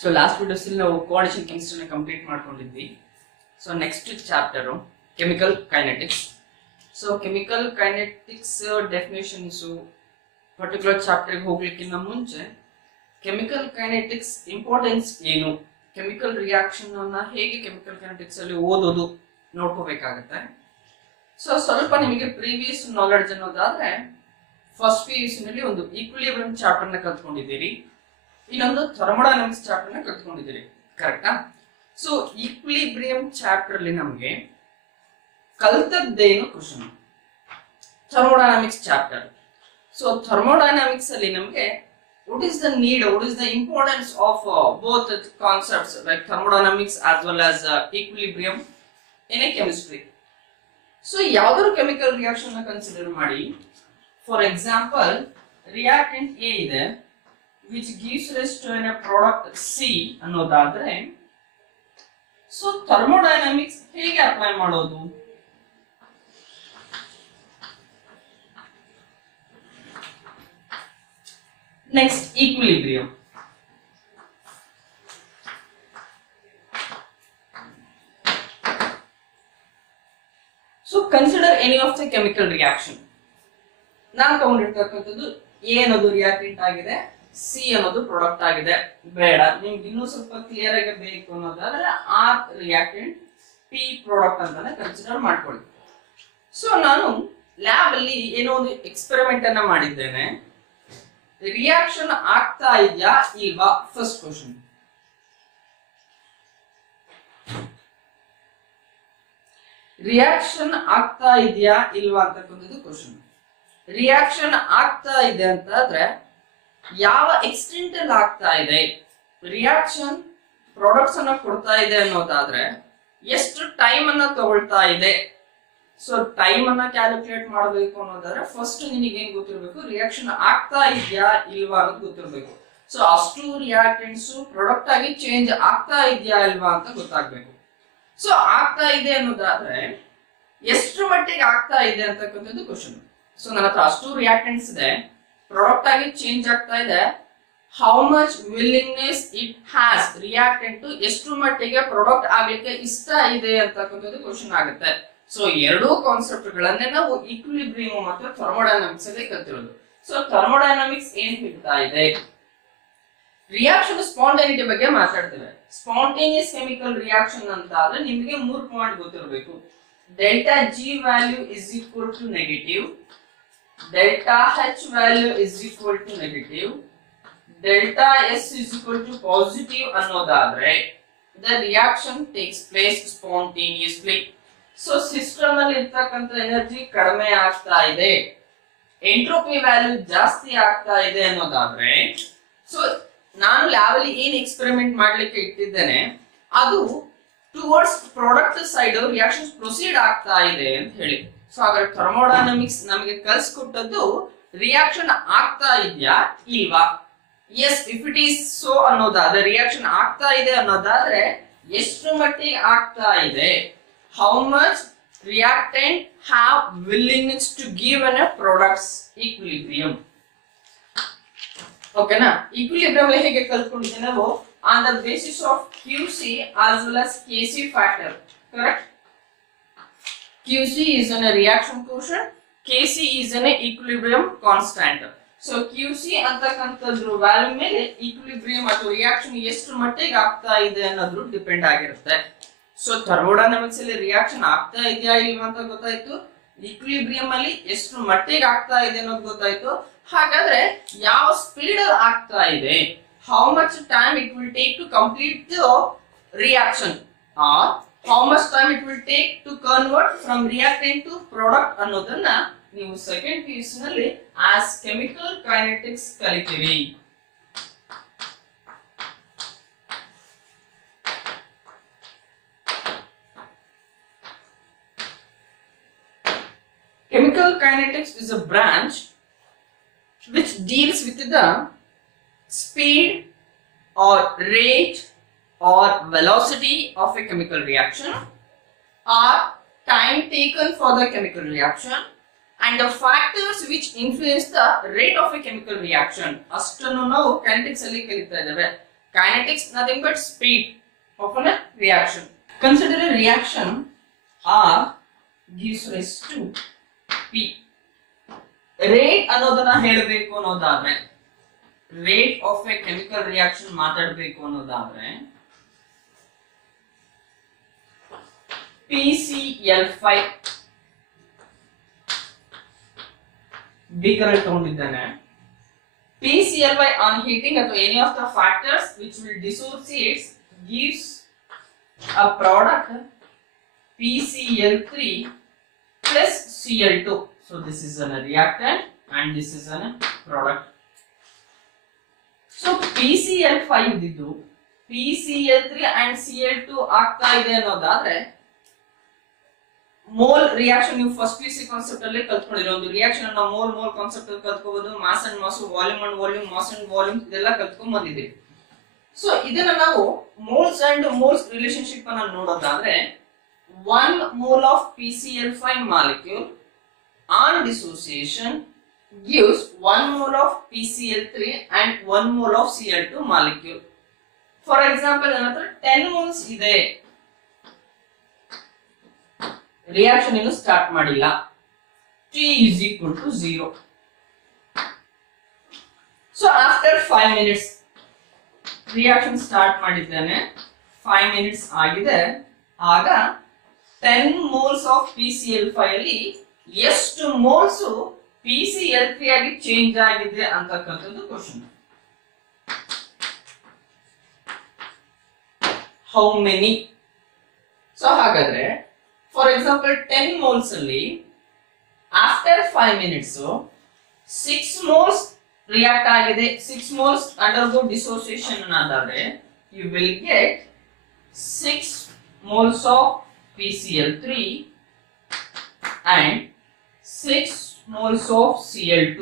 So last videos ಅಲ್ಲಿ ನಾವು coordination ಕೆಮಿಸ್ಟ್ರಿನ ಕಂಪ್ಲೀಟ್ ಮಾಡ್ಕೊಂಡಿದ್ವಿ. So next chapter chemical kinetics. So chemical kinetics definitions particular ಚಾಪ್ಟರ್ಗೆ ಹೋಗ್ಲಿಕ್ಕಿಂತ ಮುಂಚೆ ಕೆಮಿಕಲ್ ಕೈನೆಟಿಕ್ಸ್ ಇಂಪಾರ್ಟೆನ್ಸ್ ಏನು, ಕೆಮಿಕಲ್ ರಿಯಾಕ್ಷನ್ ಅನ್ನ ಹೇಗೆ ಕೆಮಿಕಲ್ ಕೈನೆಟಿಕ್ಸ್ ಅಲ್ಲಿ ಓದೋದು ನೋಡ್ಕೋಬೇಕಾಗತ್ತೆ. ಸೊ ಸ್ವಲ್ಪ ನಿಮಗೆ ಪ್ರೀವಿಯಸ್ ನಾಲೆಡ್ಜ್ ಅನ್ನೋದಾದ್ರೆ ಫಸ್ಟ್ PUC ನಲ್ಲಿ ಒಂದು ಈಕ್ವಿಲಿಬ್ರಿಯಂ ಚಾಪ್ಟರ್ ನ ಕಲ್ತ್ಕೊಂಡಿದ್ದೀರಿ, ಇನ್ನೊಂದು ಥರ್ಮೋಡೈನಮಿಕ್ಸ್ ಚಾಪ್ಟರ್ ನ ಕಲ್ತ್ಕೊಂಡಿದ್ದೀರಿ, ಕರೆಕ್ಟಾ? ಸೊ ಈಕ್ವಿಲಿಬ್ರಿಯಂ ಚಾಪ್ಟರ್ ಅಲ್ಲಿ ನಮಗೆ ಕಲ್ತದ್ದೇನು question thermodynamics chapter. So thermodynamics ಅಲ್ಲಿ ನಮಗೆ what is the need, what is the importance of both the concepts like thermodynamics as well as equilibrium in a chemistry. So ಯಾವ್ದಾದ್ರು chemical reaction ನ consider ಮಾಡಿ. For example reactant A ಇದೆ which gives rise to a product C ಅನ್ನೋದಾದ್ರೆ, so thermodynamics ಹೇಗೆ apply ಮಾಡೋದು? Next, equilibrium. So consider any of the chemical reaction. ನಾನು ತಗೊಂಡಿರ್ತಕ್ಕಂಥದ್ದು A ಅನ್ನೋದು reactant ಆಗಿದೆ, C ಅನ್ನೋದು ಪ್ರಾಡಕ್ಟ್ ಆಗಿದೆ. ಬೇಡ, ನಿಮ್ಗೆ ಇನ್ನೂ ಸ್ವಲ್ಪ ಕ್ಲಿಯರ್ ಆಗಿ ಬೇಕು ಅನ್ನೋದಾದ್ರೆ R ರಿಯಾಕ್ಟೆಂಟ್, P ಪ್ರಾಡಕ್ಟ್ ಅಂತಾನೆ ಕನ್ಸಿಡರ್ ಮಾಡ್ಕೊಳ್ಳಿ. ಸೊ ನಾನು ಲ್ಯಾಬ್ ಅಲ್ಲಿ ಏನೋ ಒಂದು ಎಕ್ಸ್ಪೆರಿಮೆಂಟ್ ಅನ್ನ ಮಾಡಿದ್ದೇನೆ. ರಿಯಾಕ್ಷನ್ ಆಗ್ತಾ ಇದೆಯಾ ಇಲ್ವಾ? First question. ರಿಯಾಕ್ಷನ್ ಆಗ್ತಾ ಇದೆಯಾ ಇಲ್ವಾ ಅಂತಕ್ಕಂಥದ್ದು ಕ್ವಶನ್. ರಿಯಾಕ್ಷನ್ ಆಗ್ತಾ ಇದೆ ಅಂತಾದ್ರೆ ಯಾವ ಎಕ್ಸ್ಟೆಂಟ್ ಅಲ್ಲಿ ಆಗ್ತಾ ಇದೆ, ರಿಯಾಕ್ಷನ್ ಪ್ರಾಡಕ್ಟ್ಸ್ ಅನ್ನ ಕೊಡ್ತಾ ಇದೆ ಅನ್ನೋದಾದ್ರೆ ಎಷ್ಟು ಟೈಮ್ ಅನ್ನ ತಗೊಳ್ತಾ ಇದೆ. ಸೊ ಟೈಮ್ ಅನ್ನ ಕ್ಯಾಲ್ಕುಲೇಟ್ ಮಾಡಬೇಕು ಅನ್ನೋದಾದ್ರೆ ಫಸ್ಟ್ ನಿನಗೆ ಏನ್ ಗೊತ್ತಿರಬೇಕು, ರಿಯಾಕ್ಷನ್ ಆಗ್ತಾ ಇದೆಯಾ ಇಲ್ವಾ ಅನ್ನೋದು ಗೊತ್ತಿರಬೇಕು. ಸೊ ಅಷ್ಟು ರಿಯಾಕ್ಟೆಂಟ್ಸ್ ಪ್ರಾಡಕ್ಟ್ ಆಗಿ ಚೇಂಜ್ ಆಗ್ತಾ ಇದೆಯಾ ಇಲ್ವಾ ಅಂತ ಗೊತ್ತಾಗ್ಬೇಕು. ಸೊ ಆಗ್ತಾ ಇದೆ ಅನ್ನೋದಾದ್ರೆ ಎಷ್ಟು ಮಟ್ಟಿಗೆ ಆಗ್ತಾ ಇದೆ ಅಂತಕ್ಕಂಥದ್ದು ಕ್ವಶನ್. ಸೊ ನನ್ನ ಹತ್ರ ಅಷ್ಟು ರಿಯಾಕ್ಟೆಂಟ್ಸ್ ಇದೆ, ಪ್ರಾಡಕ್ಟ್ ಆಗಿ ಚೇಂಜ್ ಆಗ್ತಾ ಇದೆ, how much willingness it has, reactant ಎಷ್ಟು ಮಟ್ಟಿಗೆ ಪ್ರಾಡಕ್ಟ್ ಆಗ್ಲಿಕ್ಕೆ ಇಷ್ಟ ಇದೆ ಅಂತಕ್ಕಂಥದ್ದು ಕ್ವಶನ್ ಆಗುತ್ತೆ. ಸೊ ಎರಡೂ ಕಾನ್ಸೆಪ್ಟ್ ಗಳನ್ನೇ ನಾವು ಈಕ್ವಿಲಿಬ್ರಿಯಂ ಮತ್ತು ಥರ್ಮೋಡೈನಮಿಕ್ಸ್ ಅಲ್ಲಿ ಕಲ್ತಿರೋದು. ಸೊ ಥರ್ಮೋಡೈನಮಿಕ್ಸ್ ಏನ್ ಹೇಳ್ತಾ ಇದೆ, ರಿಯಾಕ್ಷನ್ ಸ್ಪಾಂಟೇನಿಟಿ ಬಗ್ಗೆ ಮಾತಾಡ್ತೇವೆ. ಸ್ಪಾಂಟೇನಿಯಸ್ ಕೆಮಿಕಲ್ ರಿಯಾಕ್ಷನ್ ಅಂತ ಆದ್ರೆ ನಿಮಗೆ 3 ಪಾಯಿಂಟ್ ಗೊತ್ತಿರಬೇಕು. Delta G value is equal to negative, delta H value is equal to negative, delta S is equal to positive ಅನ್ನೋದಾದ್ರೆ the reaction takes place spontaneously. So system ಅಲ್ಲಿ ಇರ್ತಕ್ಕಂಥ energy ಕಡಿಮೆ ಆಗ್ತಾ ಇದೆ, ಎಂಟ್ರೋಪಿ ವ್ಯಾಲ್ಯೂ ಜಾಸ್ತಿ ಆಗ್ತಾ ಇದೆ ಅನ್ನೋದಾದ್ರೆ, ಸೊ ನಾನು ಲ್ಯಾಬ್ ಅಲ್ಲಿ ಏನ್ ಎಕ್ಸ್ಪೆರಿಮೆಂಟ್ ಮಾಡ್ಲಿಕ್ಕೆ ಇಟ್ಟಿದ್ದೇನೆ ಅದು towards product side reaction proceed ಆಗ್ತಾ ಇದೆ ಅಂತ ಹೇಳಿ. ಸೊ ಹಾಗಾದ್ರೆ ಥರ್ಮೋಡೈನಮಿಕ್ಸ್ ನಮಗೆ ಕಲ್ಸ್ಕೊಟ್ಟದ್ದು ರಿಯಾಕ್ಷನ್ ಆಗ್ತಾ ಇದೆಯಾ ಇಲ್ವಾ. Yes, if it is so ಅನ್ನೋದಾದ್ರೆ, ರಿಯಾಕ್ಷನ್ ಆಗ್ತಾ ಇದೆ ಅನ್ನೋದಾದ್ರೆ ಎಷ್ಟು ಮಟ್ಟಿಗೆ ಆಗ್ತಾ ಇದೆ, how much reactant have willingness to give an products equilibrium. Okay na, equilibrium le hege kaltkondiddeve ನಾವು on the basis of QC as well as KC factor, correct? QC is an reaction quotient, KC is an equilibrium constant. So QC ಅಂತಕ್ಕಂಥದ್ರ value ಮೇಲೆ equilibrium ಅಥವಾ reaction ಎಷ್ಟು ಮಟ್ಟಿಗೆ ಆಗ್ತಾ ಇದೆ ಅನ್ನೋದು depend ಆಗಿರುತ್ತೆ. ಸೊ ಥರ್ಮೋಡೈನಮಿಕ್ಸ್ ಅಲ್ಲಿ ರಿಯಾಕ್ಷನ್ ಆಗ್ತಾ ಇದೆಯಾ ಇಲ್ವಾ ಅಂತ ಗೊತ್ತಾಯ್ತು, ಈಕ್ವಿಲಿಬ್ರಿಯಂ ಅಲ್ಲಿ ಎಷ್ಟು ಮಟ್ಟಿಗೆ ಆಗ್ತಾ ಇದೆ ಅನ್ನೋದು ಗೊತ್ತಾಯ್ತು. ಹಾಗಾದ್ರೆ ಯಾವ ಸ್ಪೀಡ್ ಅಲ್ಲಿ ಆಗ್ತಾ ಇದೆ, how much time it will take to complete the reaction, or how much time it will take to convert from reactant to product ಅನ್ನೋದನ್ನ ನೀವು ಸೆಕೆಂಡ್ PUC ನಲ್ಲಿ ಆಸ್ ಕೆಮಿಕಲ್ ಕೈನೆಟಿಕ್ಸ್ ಕಲಿತೀವಿ. Chemical kinetics is a branch which deals with the speed or rate or velocity of a chemical reaction or time taken for the chemical reaction and the factors which influence the rate of a chemical reaction. ಅಷ್ಟನ್ನು ನಾವು kinetics ಅಲ್ಲಿ ಕಲಿತಾ ಇದ್ದೇವೆ. Kinetics nothing but speed of a reaction. Consider a reaction R gives rise to P. Rate ಅನ್ನೋದನ್ನ ಹೇಳಬೇಕು ಅನ್ನೋದಾದ್ರೆ, rate of a chemical reaction ಮಾತಾಡಬೇಕು ಅನ್ನೋದಾದ್ರೆ PCl5 beaker ತಗೊಂಡಿದ್ದಾನೆ. PCl5 on heating ಅಥವಾ any of the factors which will dissociate gives a product PCl3 plus Cl2. So this is a reactant and this is a product. So PCl5 ಇದ್ದು PCl3 and Cl2 ಆಗ್ತಾ ಇದೆ ಅನ್ನೋದಾದ್ರೆ mole reaction ನೀವು first PC concept ಅಲ್ಲಿ ಕಲ್ತ್ಕೊಂಡಿರೋ ಒಂದು reaction ಅನ್ನ mole concept ಅಲ್ಲಿ ಕಲ್ತ್ಕೋಬಹುದು. Mass and mass, volume and volume, mass and volume ಇದೆಲ್ಲ ಕಲ್ತ್ಕೊಂಡ್ ಬಂದಿದ್ದೀವಿ. ಸೊ ಇದನ್ನ ನಾವು ಮೋಲ್ಸ್ ಅಂಡ್ ಮೋಲ್ಸ್ ರಿಲೇಶನ್ಶಿಪ್ ಅನ್ನ ನೋಡೋದಾದ್ರೆ 1 mole of PCl5 molecule on dissociation gives 1 mole of PCl3 and 1 mole of Cl2 molecule. For example, another 10 moles ಇದೆ, reaction ಇನ್ನು start ಮಾಡಿಲ್ಲ, T is equal to 0. So after 5 minutes reaction start ಮಾಡಿದ್ದೇನೆ, 5 minutes ಆಗಿದೆ. ಆಗ 10 moles of PCl5 ಅಲ್ಲಿ ಎಷ್ಟು moles PCl3 ಆಗಿ change ಆಗಿದೆ ಅಂತಕ್ಕಂಥದ್ದು ಕ್ವಶನ್. How many? ಸೊ ಹಾಗಾದ್ರೆ ಫಾರ್ ಎಕ್ಸಾಂಪಲ್ 10 moles ಅಲ್ಲಿ ಆಫ್ಟರ್ 5 minutes 6 moles ರಿಯಾಕ್ಟ್ ಆಗಿದೆ, 6 moles ಅಂಡರ್ಗೋ ಡಿಸೋಸಿಯೇಷನ್ ಅನ್ನೋದಾದ್ರೆ you will get 6 moles of PCl3 and 6 moles of Cl2.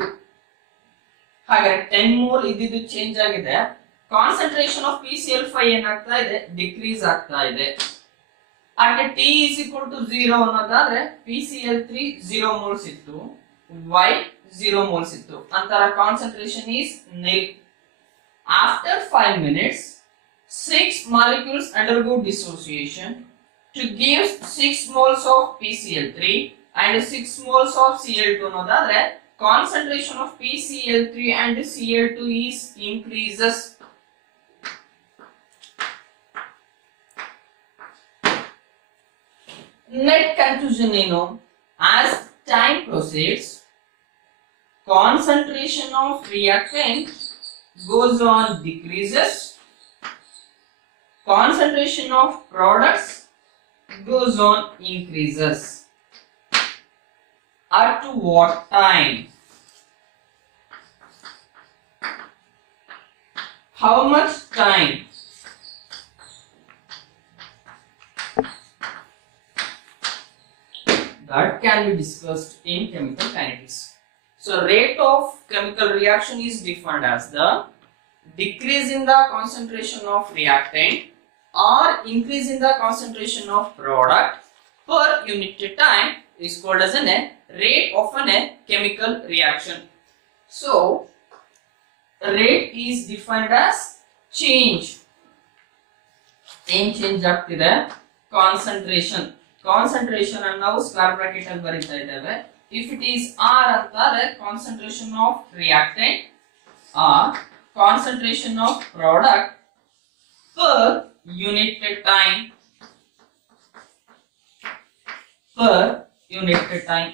ಹಾಗಾದ್ರೆ 10 mole ಇದ್ದಿದ್ದು ಚೇಂಜ್ ಆಗಿದೆ, ಕಾನ್ಸಂಟ್ರೇಷನ್ ಆಫ್ PCl5 ಏನಾಗ್ತಾ ಇದೆ, ಡಿಕ್ರೀಸ್ ಆಗ್ತಾ ಇದೆ. at T is equal to 0 ಅನ್ನೋದಾದ್ರೆ PCl3 0 moles ಇತ್ತು, Y 0 moles ಇತ್ತು, ಅಂತರ concentration is nil. After 5 minutes 6 molecules undergo dissociation to give 6 moles of PCl3 and 6 moles of Cl2 ಅನ್ನೋದಾದ್ರೆ concentration of PCl3 and Cl2 is increases. Net conclusion ಏನು? As time proceeds, concentration of reactant goes on decreases, concentration of products goes on increases. At what time? How much time? That can be discussed in chemical kinetics. So rate of chemical reaction is defined as the decrease in the concentration of reactant or increase in the concentration of product per unit time is called as a rate of a chemical reaction. So rate is defined as change. Change ಆಗ್ತಿದೆ concentration. Concentration ಅನ್ನು ನಾವು square bracket ಅಲ್ಲಿ ಬರೀತಾ ಇದ್ದೇವೆ. If it is R ಅಂತಾರೆ concentration of reactant or concentration of product per unit time. Per unit time.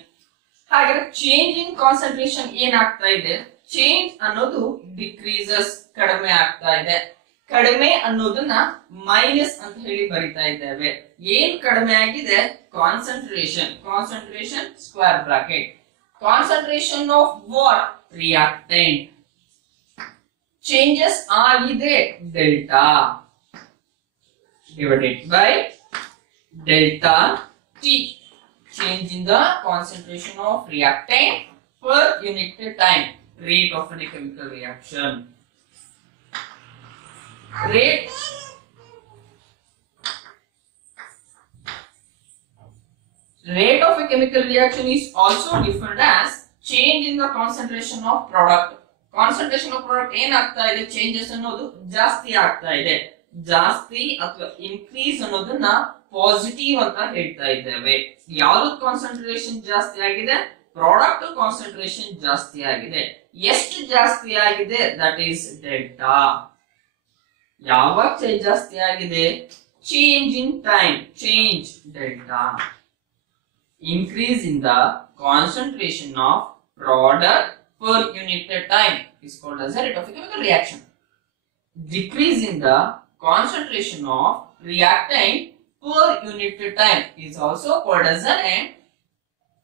ಹಾಗೆ change in concentration ಏನಾಗ್ತಾ ಇದೆ? Change ಅನ್ನೋದು decreases, ಕಡಿಮೆ ಆಗ್ತಾ ಇದೆ. ಕಡಿಮೆ ಅನ್ನೋದನ್ನ ಮೈನಸ್ ಅಂತ ಹೇಳಿ ಬರಿತಾ ಇದ್ದೇವೆ. ಏನ್ ಕಡಿಮೆ ಆಗಿದೆ? Concentration. Concentration square bracket. Concentration of what? Reactant. Changes ಆಗಿದೆ delta divided by delta T. Change in the concentration of reactant per unit time. Rate of a chemical reaction. Rate of a chemical reaction is also defined as change in the concentration of product. Concentration of product ಏನಾಗ್ತಾ ಇದೆ, changes ಅನ್ನೋದು ಜಾಸ್ತಿ ಆಗ್ತಾ ಇದೆ. ಜಾಸ್ತಿ ಅಥವಾ increase ಅನ್ನೋದನ್ನ positive ಅಂತ ಹೇಳ್ತಾ ಇದ್ದೇವೆ. ಯಾವ್ದು ಕಾನ್ಸಂಟ್ರೇಷನ್ ಜಾಸ್ತಿ ಆಗಿದೆ, ಪ್ರಾಡಕ್ಟ್ ಕಾನ್ಸಂಟ್ರೇಷನ್ ಜಾಸ್ತಿ ಆಗಿದೆ. ಎಷ್ಟು ಜಾಸ್ತಿ ಆಗಿದೆ, ದಟ್ ಈಸ್ ಡೆಲ್ಟಾ. ಯಾವಾಗ ಜಾಸ್ತಿ ಆಗಿದೆ, change in time, change delta. Increase in the concentration of product per unit time is called as a rate of a chemical reaction. Decrease in the concentration of reactant per unit time is also called as a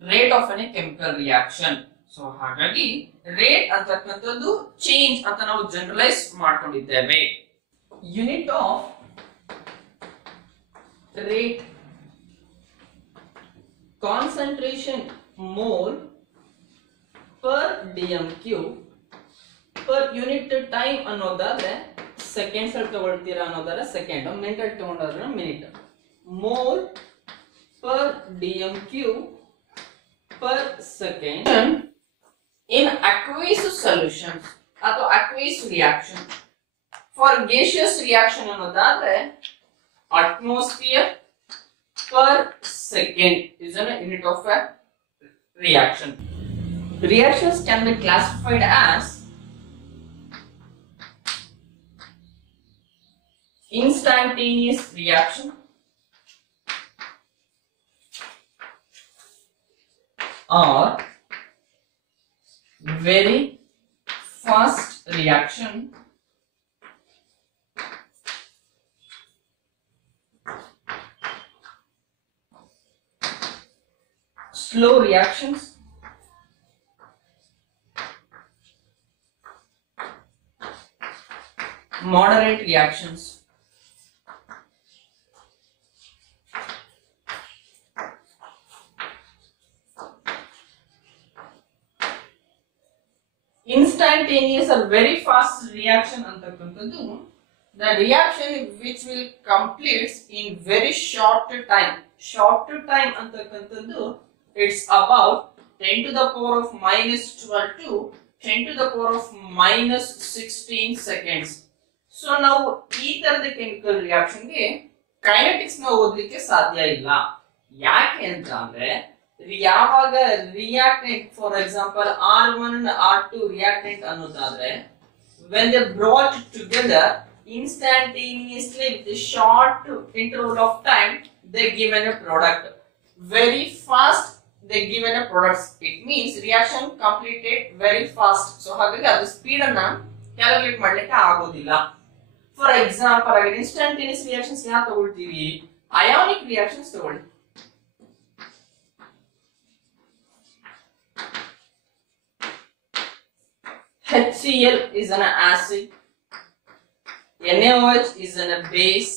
rate of a chemical reaction. So ಹಾಗಾಗಿ rate ಅಂತಕ್ಕಂಥದ್ದು change ಅಂತ ನಾವು generalise ಮಾಡ್ಕೊಂಡಿದ್ದೇವೆ. Unit of rate concentration mole per dmq per unit time ಅನ್ನೋದಾದ್ರೆ seconds ಅಲ್ಲಿ ತಗೊಳ್ತೀರಾ ಅನ್ನೋದಾದ್ರೆ second, minute ಅಲ್ಲಿ ತಗೊಂಡ್ರೆ minute. Mole per dmq per second in aqueous solutions ಅಥವಾ aqueous reaction. For gaseous reaction ಅನ್ನೋದಾದ್ರೆ atmosphere per second is a unit of a reaction. Reactions can be classified as instantaneous reaction, or very fast reaction, slow reactions, moderate reactions. Instantaneous or very fast reaction ಅಂತಕ್ಕಂಥದ್ದು the reaction which will complete in very short time. Short time ಅಂತಕ್ಕಂಥದ್ದು it's about 10 to the power of minus 12 to 10 to the power of minus 16 seconds. So ನಾವು ಈ ತರದ chemical reaction ಗೆ kinetics ನ ಓದಲಿಕ್ಕೆ ಸಾಧ್ಯ ಇಲ್ಲ. ಯಾಕೆ ಅಂತ ಅಂದ್ರೆ ಯಾವಾಗ reactant for example R1 and R2 reactant ಅನ್ನೋದಾದ್ರೆ when they brought together instantaneously with a short interval of time they given a product. Very fast they given a product. It means reaction completed very fast. So ಹಾಗಾಗಿ ಅದು speed ಅನ್ನ calculate ಮಾಡ್ಲಿಕ್ಕೆ ಆಗೋದಿಲ್ಲ. For example ಆಗಿ instantaneous reactions ಯಾಕೆ ತಗೊಳ್ತೀವಿ, ionic reactions ತಗೊಳ್ಳಿ. HCl is an acid, NaOH is a base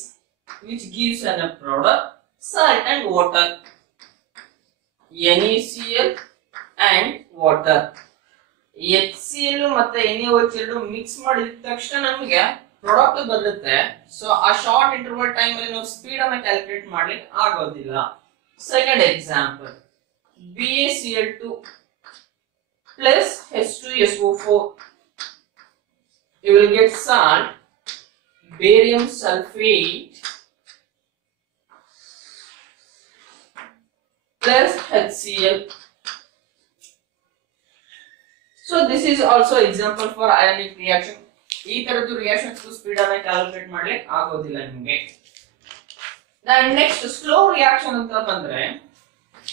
which gives a product, salt and water. NaCl and water. HCl ಮತ್ತೆ NaOH ಎರಡು ಮಿಕ್ಸ್ ಮಾಡಿದ ತಕ್ಷಣ ನಮಗೆ ಪ್ರಾಡಕ್ಟ್ ಬರುತ್ತೆ. ಸೊ ಆ ಶಾರ್ಟ್ ಇಂಟರ್ವಲ್ ಟೈಮ್ ಅಲ್ಲಿ ನಾವು ಸ್ಪೀಡ್ ಅನ್ನು ಕ್ಯಾಲ್ಕುಲೇಟ್ ಮಾಡ್ಲಿಕ್ಕೆ ಆಗೋದಿಲ್ಲ. Second example, BaCl2 plus H2SO4. You will get salt, barium sulfate plus HCl. So this is also example for ionic reaction. ಈ ತರದ್ದು ರಿಯಾಕ್ಷನ್ಸ್ ಸ್ಪೀಡ್ ಅನ್ನು ಕ್ಯಾಲ್ಕುಲೇಟ್ ಮಾಡ್ಲಿಕ್ಕೆ ಆಗೋದಿಲ್ಲ ನಿಮಗೆ. Then next slow reaction ಅಂತ ಬಂದ್ರೆ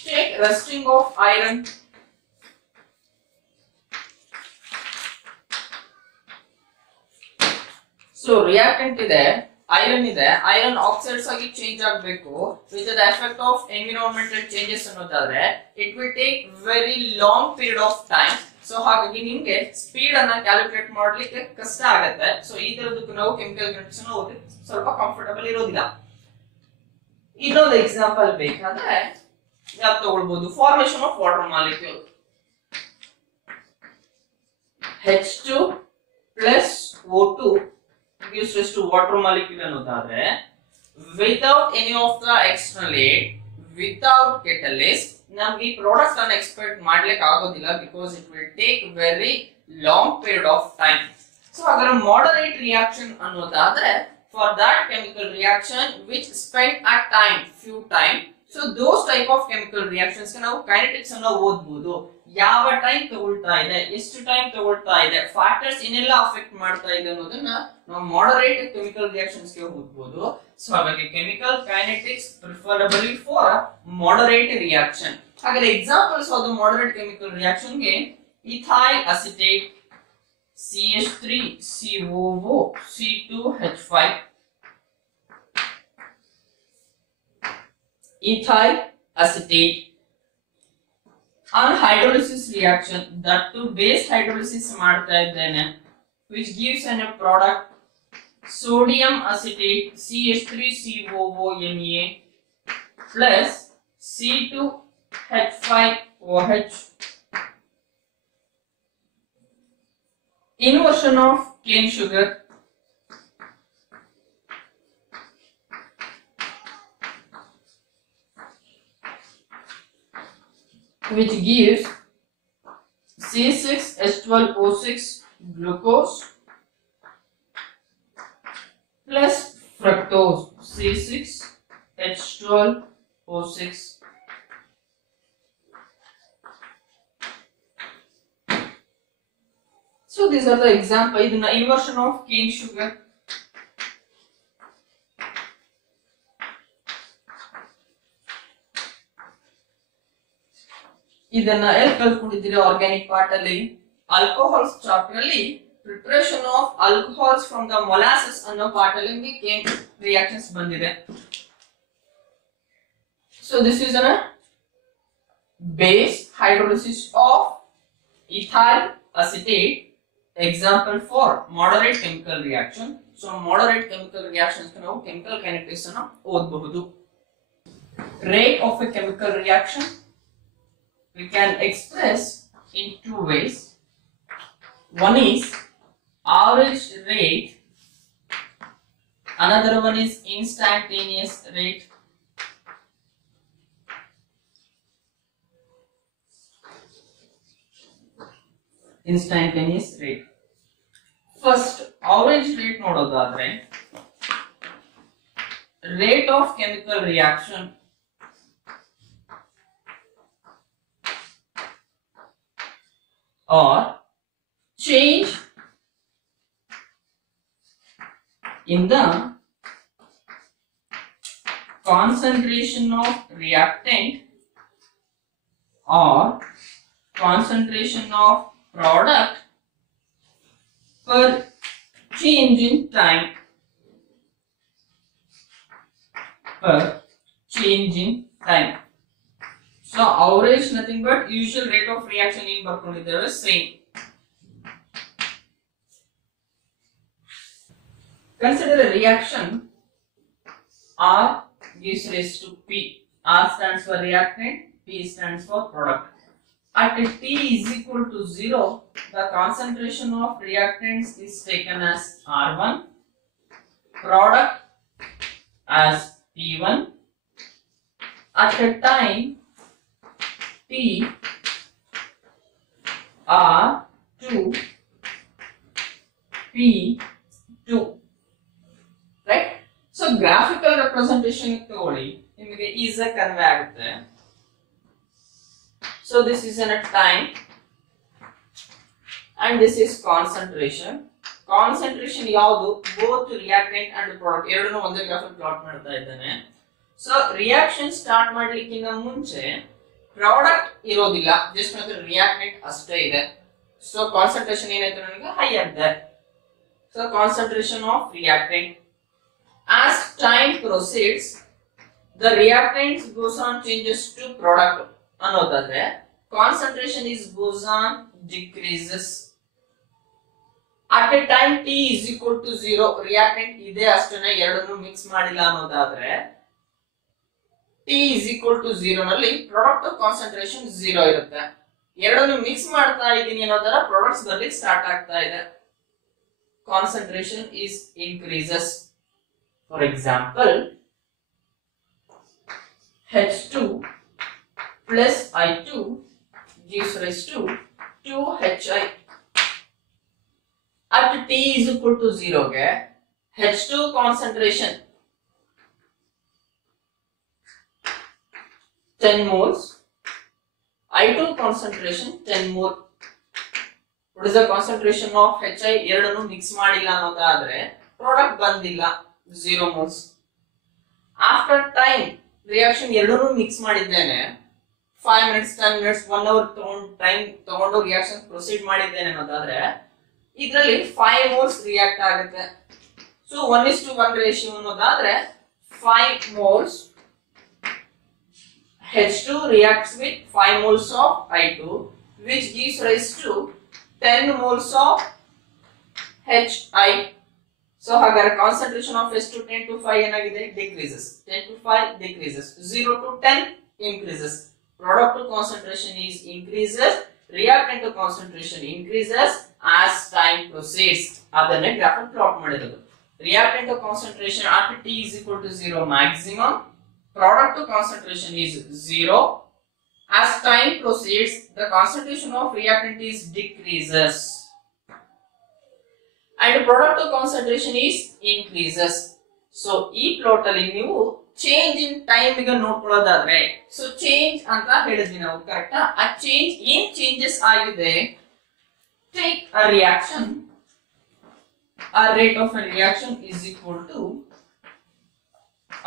take rusting of iron. So reactant ಇದೆ, iron ಇದೆ, ಐರನ್ ಆಕ್ಸೈಡ್ಸ್ ಆಗಿ ಚೇಂಜ್ ಆಗಬೇಕು with the effect of environmental changes ಅನ್ನೋದಾದ್ರೆ it will take very long period of time. So ಹಾಗಾಗಿ ನಿಮ್ಗೆ ಸ್ಪೀಡ್ ಅನ್ನ ಕ್ಯಾಲ್ಕುಲೇಟ್ ಮಾಡ್ಲಿಕ್ಕೆ ಕಷ್ಟ ಆಗುತ್ತೆ. ಸೊ ಈ ತರದಕ್ಕೂ ನಾವು ಕೆಮಿಕಲ್ ಕಂಡೀಷನ್ ಓದಿ ಸ್ವಲ್ಪ ಕಂಫರ್ಟಬಲ್ ಇರೋದಿಲ್ಲ. ಇನ್ನೊಂದು ಎಕ್ಸಾಂಪಲ್ ಬೇಕಾದ್ರೆ ಯಾವ್ದು ತಗೊಳ್ಬಹುದು, formation of water molecule. H2 plus O2 gives rise to water molecule ಅನ್ನೋದಾದ್ರೆ without any of the external aid, without catalyst ನಮ್ಗೆ ಈ ಪ್ರಾಡಕ್ಟ್ ಅನ್ನು ಎಕ್ಸ್ಪೆಕ್ಟ್ ಮಾಡ್ಲಿಕ್ಕೆ ಆಗೋದಿಲ್ಲ, because it will take very long period of time. So ಅದರ moderate reaction ಅನ್ನೋದಾದ್ರೆ for that chemical reaction which spend a time few time. So those type of chemical reactions ನಾವು kinetics ಅನ್ನ ಓದಬಹುದು. ಯಾವ time ತಗೊಳ್ತಾ ಇದೆ, ಎಷ್ಟು ಟೈಮ್ ತಗೊಳ್ತಾ ಇದೆ, ಫ್ಯಾಕ್ಟರ್ಸ್ ಏನೆಲ್ಲ ಅಫೆಕ್ಟ್ ಮಾಡ್ತಾ ಇದೆ ಅನ್ನೋದನ್ನ ನಾವು ಮಾಡರೇಟ್ ಕೆಮಿಕಲ್ ರಿಯಾಕ್ಷನ್ಸ್ ಗೆ ಓದಬಹುದು. ಸೊ ಹಾಗಾಗಿ chemical kinetics preferably for moderate reaction. ಹಾಗಾದ್ರೆ examples of the moderate chemical reaction ಗೆ ethyl acetate CH3COO C2H5, ethyl acetate on hydrolysis reaction, that to base hydrolysis ಮಾಡ್ತಾ ಇದ್ದೇನೆ, which gives an a product sodium acetate CH3COONA plus C2H5OH, inversion of cane sugar, which gives C6H12O6 glucose plus fructose C6H12O6. So these are the example. This is the inversion of cane sugar. ಇದನ್ನ ಎಲ್ಲಿ ಕಲ್ತ್ಕೊಂಡಿದ್ದೀರಿ organic part ಅಲ್ಲಿ? Alcohols chapter ಅಲ್ಲಿ preparation of alcohols from the molasses ಅನ್ನೋ part ಅಲ್ಲಿ ನಿಮಗೆ Kane reactions ಬಂದಿದೆ. So this is an base hydrolysis of ethyl acetate, example for moderate chemical reaction. So moderate chemical reactions ನಾವು chemical kinetics ಅನ್ನು ಓದಬಹುದು. Rate of a chemical reaction we can express in two ways. One is average rate, another one is instantaneous rate. Instantaneous rate. First average rate ನೋಡೋದಾದ್ರೆ rate of chemical reaction or change in the concentration of reactant or concentration of product per change in time. Per change in time. So average nothing but usual rate of reaction in ಬರ್ಕೊಂಡಿದ್ದೇವೆ same. Consider a reaction R gives rise to P. R stands for reactant, P stands for product. At T is equal to 0, the concentration of reactants is taken as R1, product as P1. At a time T, R2, P2, right? So graphical representation ತಗೊಳ್ಳಿ ನಿಮಗೆ easy convey ಆಗುತ್ತೆ. So this is in a time and this is concentration. Concentration ಯಾವುದು? both reactant and product ಎರಡನ್ನೂ ಒಂದೇ graph ಅಲ್ಲಿ plot ಮಾಡ್ತಾ ಇದ್ದೇನೆ. So reaction start ಮಾಡ್ಲಿಕ್ಕಿಂತ ಮುಂಚೆ ಪ್ರಾಡಕ್ಟ್ ಇರೋದಿಲ್ಲ, ಜಸ್ಟ್ ಮಾತ್ರ ರಿಯಾಕ್ಟೆಂಟ್ ಅಷ್ಟೇ ಇದೆ. ಸೊ ಕಾನ್ಸಂಟ್ರೇಷನ್ ಏನಾಯ್ತು ನನಗೆ ಹೈ ಆಗಿದೆ. So concentration of reactant as time proceeds the reactants goes on changes to product ಅನ್ನೋದಾದ್ರೆ concentration is goes on decreases. At a time T is equal to 0 reactant ಇದೆ ಅಷ್ಟೇನೆ, ಎರಡನ್ನೂ mix ಮಾಡಿಲ್ಲ ಅನ್ನೋದಾದ್ರೆ T is equal to 0 ನಲ್ಲಿ product concentration 0 ಇರುತ್ತೆ. ಎರಡನ್ನು mix ಮಾಡ್ತಾ ಇದ್ದೀನಿ ಅನ್ನೋದರ ಪ್ರಾಡಕ್ಟ್ಸ್ ಬರ್ಲಿಕ್ಕೆ ಸ್ಟಾರ್ಟ್ ಆಗ್ತಾ ಇದೆ. Concentration is increases. For example, H2 plus I2 gives rise to 2HI. at t is equal to 0 ಗೆ H2 concentration 10 moles, I2 concentration 10 mole. What is the concentration of HI? ಎರಡನ್ನು mix ಮಾಡಿಲ್ಲ ಅನ್ನೋದಾದ್ರೆ product ಬಂದಿಲ್ಲ 0 moles. After time reaction ಎರಡನ್ನೂ mix ಮಾಡಿದ್ದೇನೆ 5 minutes 10 minutes 1 hour ತಗೊಂಡು reaction proceed ಮಾಡಿದ್ದೇನೆ ಅನ್ನೋದಾದ್ರೆ ಇದರಲ್ಲಿ 5 moles ರಿಯಾಕ್ಟ್ ಆಗುತ್ತೆ. ಸೊ 1:1 ರೇಷಿಯೋ ಅನ್ನೋದಾದ್ರೆ 5 moles H2 reacts with 5 moles of I2, which gives rise to 10 moles of HI. So ಹಾಗಾದ್ರೆ concentration of H2 10 to 5 ಏನಾಗಿದೆ? Decreases. 10 to 5 decreases. 0 to 10 increases. Product to concentration is increases. Reactant to concentration increases as time proceeds. ಅದನ್ನೇ graph ಅಲ್ಲಿ plot ಮಾಡಿರೋದು. Reactant to concentration at T is equal to 0 maximum. Product to concentration is 0. As time proceeds, the concentration of reactant is decreases. And product to concentration is increases. So, ಈ plot ಅಲ್ಲಿ ನೀವು change in time ಗೆ ನೋಡ್ಕೊಳ್ಳೋದಾದ್ರೆ so change ಅಂತ ಹೇಳಿದ್ವಿ ನಾವು correct. ಆ change ಏನ್ changes ಆಗಿದೆ? Take a reaction, a rate of a reaction is equal to,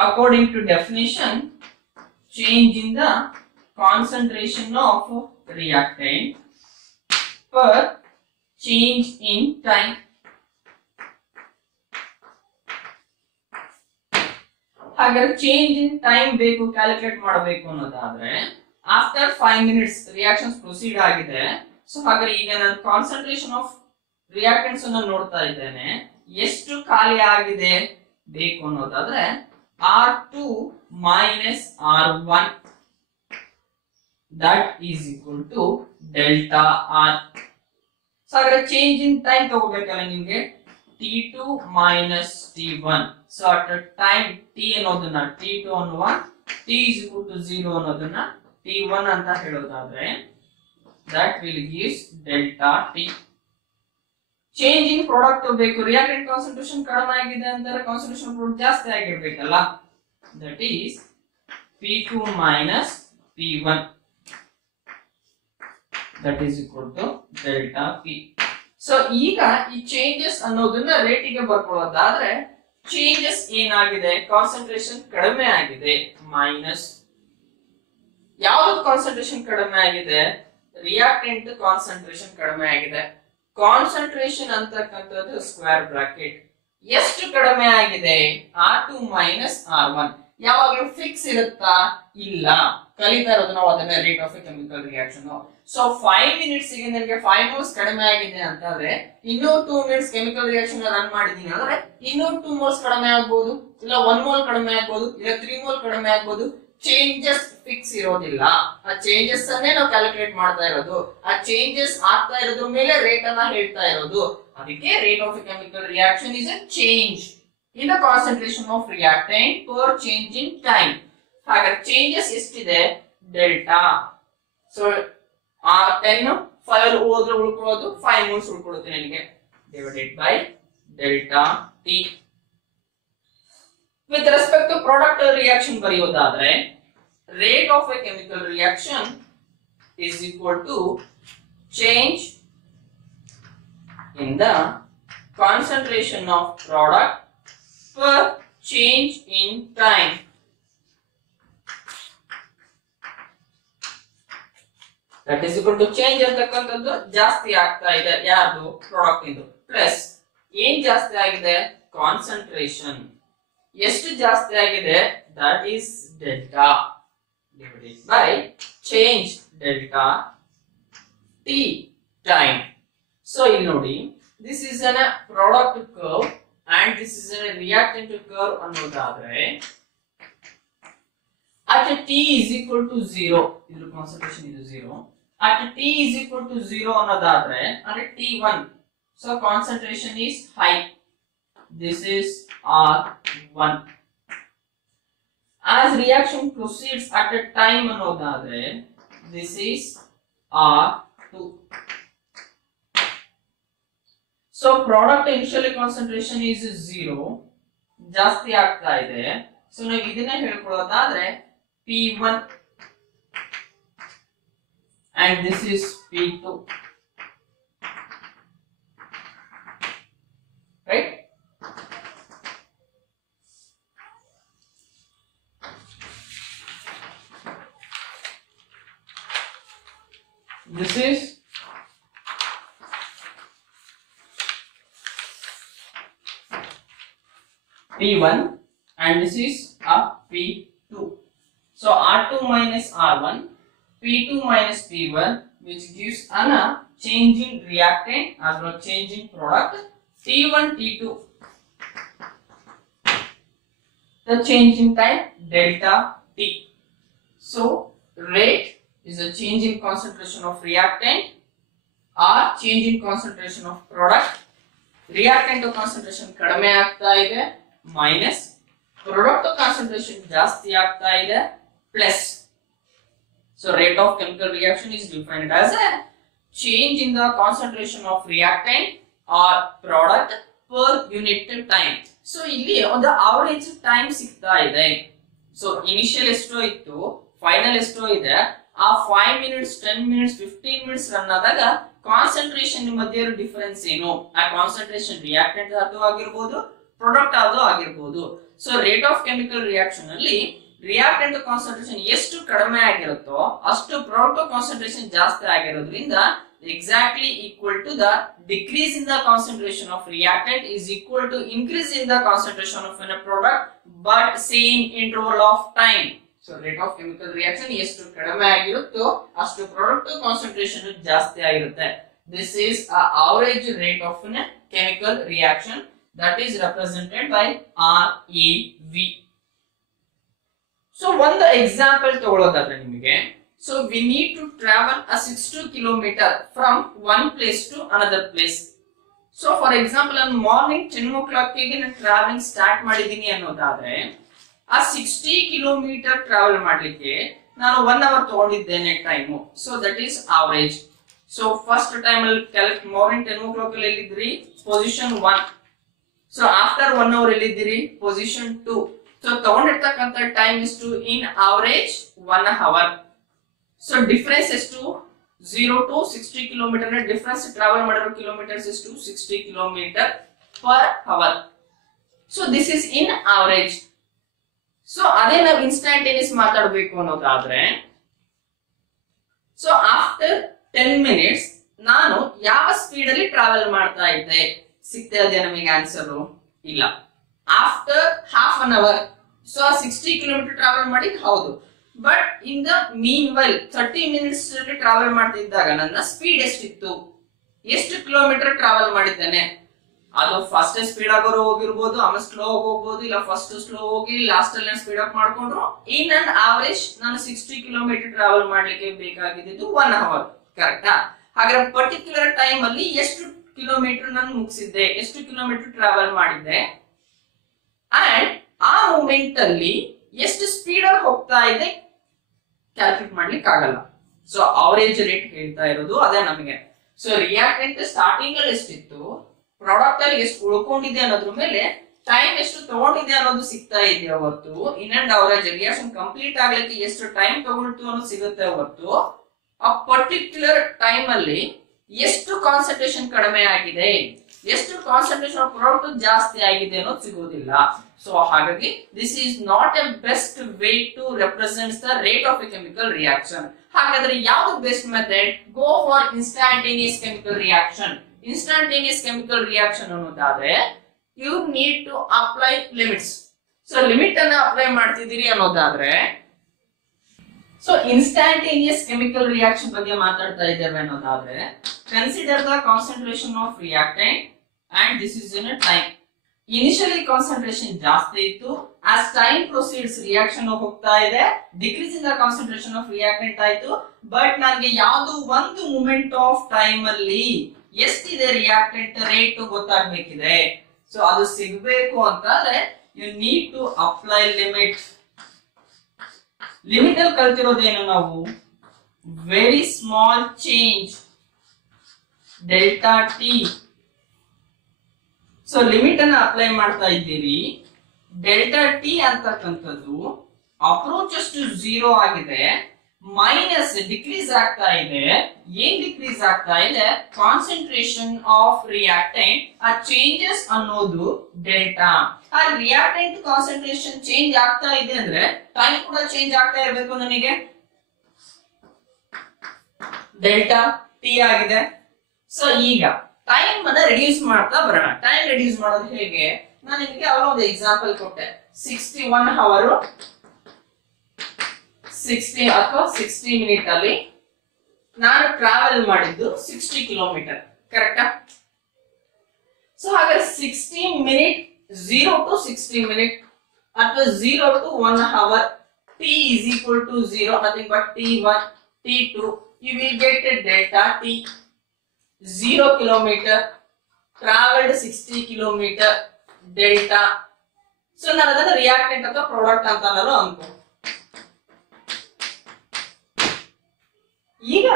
according to definition, change in the concentration of reactant per change in time. ಹಾಗಾದ್ರೆ change in time ಬೇಕು calculate ಮಾಡಬೇಕು ಅನ್ನೋದಾದ್ರೆ after 5 minutes reactions proceed ಆಗಿದೆ. So ಹಾಗಾದ್ರೆ ಈಗ ನಾನು concentration of reactants ಅನ್ನು ನೋಡ್ತಾ ಇದ್ದೇನೆ. ಎಷ್ಟು ಖಾಲಿ ಆಗಿದೆ ಬೇಕು ಅನ್ನೋದಾದ್ರೆ R2 minus R1 that is equal to delta R. So ಹಾಗಾದ್ರೆ ಚೇಂಜ್ ಇನ್ ಟೈಮ್ ತಗೋಬೇಕಲ್ಲ ನಿಮ್ಗೆ T2 minus T1. So at a time T ಅನ್ನೋದನ್ನ T2 ಅನ್ನುವ T is equal to 0 ಅನ್ನೋದನ್ನ T1 ಅಂತ ಹೇಳೋದಾದ್ರೆ that will gives delta T. Change in product ಬೇಕು, reactant concentration ಕಡಿಮೆ ಆಗಿದೆ ಅಂದ್ರೆ ಕಾನ್ಸಂಟ್ರೇಷನ್ ಪ್ರಾಡಕ್ಟ್ ಜಾಸ್ತಿ ಆಗಿರ್ಬೇಕಲ್ಲ. That is P2 minus P1 that is equal to delta P. So ಈಗ ಈ ಚೇಂಜಸ್ ಅನ್ನೋದನ್ನ ರೇಟಿಗೆ ಬರ್ಕೊಳ್ಳೋದಾದ್ರೆ ಚೇಂಜಸ್ ಏನಾಗಿದೆ? ಕಾನ್ಸಂಟ್ರೇಷನ್ ಕಡಿಮೆ ಆಗಿದೆ ಮೈನಸ್ ಯಾವ್ದು ಕಾನ್ಸಂಟ್ರೇಷನ್ ಕಡಿಮೆ ಆಗಿದೆ? ರಿಯಾಕ್ಟೆಂಟ್ ಕಾನ್ಸಂಟ್ರೇಷನ್ ಕಡಿಮೆ ಆಗಿದೆ. ಕಾನ್ಸಂಟ್ರೇಷನ್ ಅಂತಕ್ಕಂಥದ್ದು ಸ್ಕ್ವೇರ್ ಬ್ರಾಕೆಟ್ ಎಷ್ಟು ಕಡಿಮೆ ಆಗಿದೆ? R2 minus R1. ಯಾವಾಗಲೂ ಫಿಕ್ಸ್ ಇರುತ್ತಾ? ಇಲ್ಲ, ಕಲಿತಾ ಇರೋದು ನಾವು ಅದನ್ನ rate of a chemical reaction. So 5 minutes ಗೆ ನನಗೆ 5 moles ಕಡಿಮೆ ಆಗಿದೆ ಅಂತಂದ್ರೆ ಇನ್ನೂ 2 minutes ಕೆಮಿಕಲ್ ರಿಯಾಕ್ಷನ್ ರನ್ ಮಾಡಿದೀನಿ ಅಂದ್ರೆ ಇನ್ನೂ 2 moles ಕಡಿಮೆ ಆಗ್ಬಹುದು, ಇಲ್ಲ 1 mole ಕಡಿಮೆ ಆಗ್ಬಹುದು, ಇಲ್ಲ 3 mole ಕಡಿಮೆ ಆಗ್ಬಹುದು. ಚೇಂಜಸ್ ಫಿಕ್ಸ್ ಇರೋದಿಲ್ಲ. ಆ ಚೇಂಜಸ್ ಅನ್ನೇ ನಾವು ಕ್ಯಾಲ್ಕುಲೇಟ್ ಮಾಡ್ತಾ ಇರೋದು. ಆ ಚೇಂಜಸ್ ಆಗ್ತಾ ಇರೋದ್ರ ಮೇಲೆ ರೇಟ್ ಅನ್ನ ಹೇಳ್ತಾ ಇರೋದು. ಅದಕ್ಕೆ rate of a chemical reaction is A change in the concentration of reactant per change in time. ಹಾಗಾದ್ರೆ ಚೇಂಜಸ್ ಎಷ್ಟಿದೆ? ಡೆಲ್ಟಾ. ಸೊ 10 5 ಹೋದ್ರೆ ಉಳ್ಕೊಳ್ಳೋದು 5 moles ಉಳ್ಕೊಳ್ಳುತ್ತೆ ನನಗೆ, divided by delta T. With respect to product reaction ಬರೆಯೋದಾದ್ರೆ rate of a chemical reaction is equal to change in the concentration of product per change in time. That is equal to change ಅಂತಕ್ಕಂಥದ್ದು ಜಾಸ್ತಿ ಆಗ್ತಾ ಇದೆ ಯಾರ್ದು? Product ಇಂದು. Plus ಏನ್ ಜಾಸ್ತಿ ಆಗಿದೆ? Concentration ಎಷ್ಟು ಜಾಸ್ತಿ ಆಗಿದೆ? That is delta divided by change delta t time. So ಇಲ್ಲಿ ನೋಡಿ, this is an product curve and this is a reactant curve ಅನ್ನೋದಾದ್ರೆ at t is equal to 0, ಇದ್ರ ಕಾನ್ಸಂಟ್ರೇಷನ್ ಇದು 0. at t is equal to 0 ಅನ್ನೋದಾದ್ರೆ ಅಂದ್ರೆ t1, so concentration is high. This is R1. As reaction proceeds at a time ಅನ್ನೋದಾದ್ರೆ this is R2. So so product initially concentration is 0 ಜಾಸ್ತಿ ಆಗ್ತಾ ಇದೆ. So ನಾವು ಇದನ್ನ ಹೇಳ್ಕೊಳ್ಳೋದಾದ್ರೆ P1 and this is P2, right? This is P1 and this is a P2. So R2 minus R1, P2 minus P1, which gives a change in reactant as well as change in product T1 T2. The change in time delta T. So rate is a change in concentration of reactant or change in concentration of product. Reactant concentration kadame aagta ide minus product concentration ಜಾಸ್ತಿ ಆಗ್ತಾ ಇದೆ plus. So rate of chemical reaction is defined as a change in the concentration of reactant or product per unit time. So ಇಲ್ಲಿ ಒಂದು average time ಸಿಗ್ತಾ ಇದೆ. So initial ಎಷ್ಟೋ ಇತ್ತು, final ಎಷ್ಟೋ ಇದೆ, ಆ 5 minutes 10 minutes 15 minutes ರನ್ ಆದಾಗ ಕಾನ್ಸಂಟ್ರೇಷನ್ ಮಧ್ಯೆ ಇರೋ ಡಿಫರೆನ್ಸ್ ಏನು, ಆ ಕಾನ್ಸಂಟ್ರೇಷನ್ ರಿಯಾಕ್ಟೆಂಟ್ ಅದು ಆಗಿರಬಹುದು ಪ್ರಾಡಕ್ಟ್ ಅದು ಆಗಿರಬಹುದು. So rate of chemical reaction ಅಲ್ಲಿ ರಿಯಾಕ್ಟೆಂಟ್ ಕಾನ್ಸಂಟ್ರೇಷನ್ ಎಷ್ಟು ಕಡಿಮೆ ಆಗಿರುತ್ತೋ ಅಷ್ಟು ಪ್ರಾಡಕ್ಟ್ ಕಾನ್ಸಂಟ್ರೇಷನ್ ಜಾಸ್ತಿ ಆಗಿರೋದ್ರಿಂದ exactly equal to the decrease in the concentration of reactant is equal to increase in the concentration of a product but same interval of time. So rate of chemical reaction ಎಷ್ಟು ಕಡಿಮೆ ಆಗಿರುತ್ತೋ ಅಷ್ಟು product concentration ಜಾಸ್ತಿ ಆಗಿರುತ್ತೆ. This is a average rate of a chemical reaction that is represented by REV. So one example ತಗೊಳ್ಳೋದಾದ್ರೆ ನಿಮಗೆ, so we need to travel a 60 kilometer from one place to another place. So for example on morning 10 o'clock ಗೆ ನಾನು travelling start ಮಾಡಿದೀನಿ ಅನ್ನೋದಾದ್ರೆ ಆ 60 kilometre travel ಮಾಡ್ಲಿಕ್ಕೆ ನಾನು 1 hour ತಗೊಂಡಿದ್ದೇನೆ time. So that is average. So first time ಅಲ್ಲಿ collect morning 10 o'clock ಅಲ್ಲಿ ಎಲ್ಲಿದ್ರಿ, ಪೊಸಿಷನ್ 1. ಸೊ ಆಫ್ಟರ್ 1 ಅವರ್ ಎಲ್ಲಿದ್ದೀರಿ, ಪೊಸಿಷನ್ 2. ಸೊ ತಗೊಂಡಿರ್ತಕ್ಕಂಥ ಟೈಮ್ ಎಷ್ಟು in average 1 hour. So difference ಎಷ್ಟು, 0 to 60 ಕಿಲೋಮೀಟರ್ ಡಿಫರೆನ್ಸ್ ಟ್ರಾವೆಲ್ ಮಾಡಿರೋ ಕಿಲೋಮೀಟರ್ಸ್ ಎಷ್ಟು, 60 kilometre per hour. So this is in average. So ಅದೇ ನಾವು ಇನ್ಸ್ಟಂಟೇನಿಯಸ್ ಮಾತಾಡಬೇಕು ಅನ್ನೋದಾದ್ರೆ, ಸೊ ಆಫ್ಟರ್ 10 minutes ನಾನು ಯಾವ ಸ್ಪೀಡ್ ಅಲ್ಲಿ ಟ್ರಾವೆಲ್ ಮಾಡ್ತಾ ಇದ್ದೆ, ಸಿಗ್ತಾ ಇದೆ ನಮಗೆ ಆನ್ಸರ್? ಇಲ್ಲ. After half an hour, so 60 kilometre travel ಮಾಡಿದ್ ಹೌದು, but in the meanwhile 30 minutes ಅಲ್ಲಿ ಟ್ರಾವೆಲ್ ಮಾಡ್ತಿದ್ದಾಗ ನನ್ನ ಸ್ಪೀಡ್ ಎಷ್ಟಿತ್ತು, ಎಷ್ಟು ಕಿಲೋಮೀಟರ್ ಟ್ರಾವೆಲ್ ಮಾಡಿದ್ದೇನೆ, ಅದು ಫಸ್ಟ್ ಸ್ಪೀಡ್ ಆಗೋರು ಹೋಗಿರ್ಬೋದು, ಆಮೇಲೆ ಸ್ಲೋ ಹೋಗ್ಬೋದು, ಇಲ್ಲ ಫಸ್ಟ್ ಸ್ಲೋ ಹೋಗಿ ಲಾಸ್ಟ್ ಅಲ್ಲಿ ಸ್ಪೀಡ್ ಅಪ್ ಮಾಡ್ಕೊಂಡ್ರು. ಇನ್ ಅಂಡ್ ಅವರೇಜ್ ನಾನು 60 ಕಿಲೋಮೀಟರ್ ಟ್ರಾವೆಲ್ ಮಾಡ್ಲಿಕ್ಕೆ ಬೇಕಾಗಿದ್ದು 1 ಅವರ್. ಕರೆಕ್ಟಾ? ಹಾಗಾದ್ರೆ ಪರ್ಟಿಕ್ಯುಲರ್ ಟೈಮ್ ಅಲ್ಲಿ ಎಷ್ಟು ಕಿಲೋಮೀಟರ್ ನಾನು ಮುಗಿಸಿದ್ದೆ, ಎಷ್ಟು ಕಿಲೋಮೀಟರ್ ಟ್ರಾವೆಲ್ ಮಾಡಿದ್ದೆ, ಅಂಡ್ ಆ ಮೂಮೆಂಟ್ ಅಲ್ಲಿ ಎಷ್ಟು ಸ್ಪೀಡ್ ಅಲ್ಲಿ ಹೋಗ್ತಾ ಇದೆ ಕ್ಯಾಲ್ಕುಲೇಟ್ ಮಾಡ್ಲಿಕ್ಕೆ ಆಗಲ್ಲ. ಸೊ ಅವರೇಜ್ ರೇಟ್ ಹೇಳ್ತಾ ಇರೋದು ಅದೇ ನಮಗೆ. ಸೊ ರಿಯಾಕ್ಟೆಂಟ್ ಸ್ಟಾರ್ಟಿಂಗ್ ಅಲ್ಲಿ ಎಷ್ಟಿತ್ತು, ಪ್ರಾಡಕ್ಟ್ ಅಲ್ಲಿ ಎಷ್ಟು ಉಳ್ಕೊಂಡಿದೆ ಅನ್ನೋದ್ರ ಮೇಲೆ ಟೈಮ್ ಎಷ್ಟು ತಗೊಂಡಿದೆ ಅನ್ನೋದು ಸಿಗ್ತಾ ಇದೆ ಹೊರತು in and average reaction complete ಆಗ್ಲಿಕ್ಕೆ ಎಷ್ಟು ಟೈಮ್ ತಗೊಳ್ತು ಅನ್ನೋದು ಸಿಗುತ್ತೆ ಹೊರತು ಆ ಪರ್ಟಿಕ್ಯುಲರ್ ಟೈಮ್ ಅಲ್ಲಿ ಎಷ್ಟು ಕಾನ್ಸಂಟ್ರೇಷನ್ ಕಡಿಮೆ ಆಗಿದೆ, ಎಷ್ಟು ಕಾನ್ಸಂಟ್ರೇಷನ್ ಆಫ್ ಪ್ರಾಡಕ್ಟ್ ಜಾಸ್ತಿ ಆಗಿದೆ ಅನ್ನೋದು ಸಿಗೋದಿಲ್ಲ. ಸೊ ಹಾಗಾಗಿ this is not a best way to represent the rate of a chemical reaction. ಹಾಗಾದ್ರೆ ಯಾವ್ದು best method? Go for instantaneous chemical reaction. Instantaneous chemical reaction ಅನ್ನೋದಾದ್ರೆ you need to apply limits. So limit ಅನ್ನ apply ಮಾಡ್ತಿದ್ದೀರಿ ಅನ್ನೋದಾದ್ರೆ, so instantaneous chemical reaction ಬಗ್ಗೆ ಮಾತಾಡ್ತಾ ಇದ್ದೇವೆ ಅನ್ನೋದಾದ್ರೆ, consider the concentration of reactant and this is in a time. Initially concentration ಜಾಸ್ತಿ ಇತ್ತು, ಆಸ್ ಟೈಮ್ ಪ್ರೊಸೀಡ್ಸ್ ರಿಯಾಕ್ಷನ್ ಹೋಗ್ತಾ ಇದೆ, decrease in the concentration of reactant ಆಯ್ತು. ಬಟ್ ನನಗೆ ಯಾವ್ದು ಒಂದು ಮೂಮೆಂಟ್ ಆಫ್ ಟೈಮ್ ಅಲ್ಲಿ ಎಷ್ಟಿದೆ ರಿಯಾಕ್ಟೆಂಟ್ ರೇಟ್ ಗೊತ್ತಾಗ್ಬೇಕಿದೆ. ಸೊ ಅದು ಸಿಗ್ಬೇಕು ಅಂತಂದ್ರೆ you need to apply limit. Limit ಅಲ್ಲಿ ಕಲ್ತಿರೋದೇನು ನಾವು, very small change delta t so limit ಅನ್ನ ಅಪ್ಲೈ ಮಾಡ್ತಾ ಇದ್ದೀರಿ. ಡೆಲ್ಟಾ ಟಿ ಅಂತಕ್ಕಂಥದ್ದು ಅಪ್ರೋಚಸ್ ಟು 0 ಆಗಿದೆ, ಮೈನಸ್ ಡಿಕ್ರೀಸ್ ಆಗ್ತಾ ಇದೆ. ಏನ್ ಡಿಕ್ರೀಸ್ ಆಗ್ತಾ ಇದೆ? Concentration of reactant. ಆ ಚೇಂಜಸ್ ಅನ್ನೋದು ಡೆಲ್ಟಾ. ಆ ರಿಯಾಕ್ಟೆಂಟ್ ಕಾನ್ಸಂಟ್ರೇಷನ್ ಚೇಂಜ್ ಆಗ್ತಾ ಇದೆ ಅಂದ್ರೆ ಟೈಮ್ ಕೂಡ ಚೇಂಜ್ ಆಗ್ತಾ ಇರಬೇಕು. ನನಗೆ ಡೆಲ್ಟಾ ಟಿ ಆಗಿದೆ. ಸೊ ಈಗ ಟೈಮ್ ಅನ್ನ ರಿಡ್ಯೂಸ್ ಮಾಡ್ತಾ ಬರೋಣ. ಟೈಮ್ ರಿಡ್ಯೂಸ್ ಮಾಡೋದು ಹೇಗೆ? ನಾನು ನಿಮಗೆ ಅವರ ಒಂದು ಎಕ್ಸಾಂಪಲ್ ಕೊಟ್ಟೆ. 61 ಅವರ್ 60 ಅಥವಾ 60 ಮಿನಿಟ್ ಅಲ್ಲಿ ನಾನು ಟ್ರಾವೆಲ್ ಮಾಡಿದ್ದು 60 ಕಿಲೋಮೀಟರ್, ಕರೆಕ್ಟಾ? ಸೊ ಹಾಗಾದ್ರೆ 60 ಮಿನಿಟ್ 0 to 60 ಮಿನಿಟ್ ಅಥವಾ 0 to 1 hour, t is equal to 0, nothing but t1 t2. You will get a delta t. 0 kilometer traveled 60 kilometer delta. So ನಾನು ಅದನ್ನ ರಿಯಾಕ್ಟೆಂಟ್ ಅಥವಾ ಪ್ರಾಡಕ್ಟ್ ಅಂತ ಅನ್ಕೋ. ಈಗ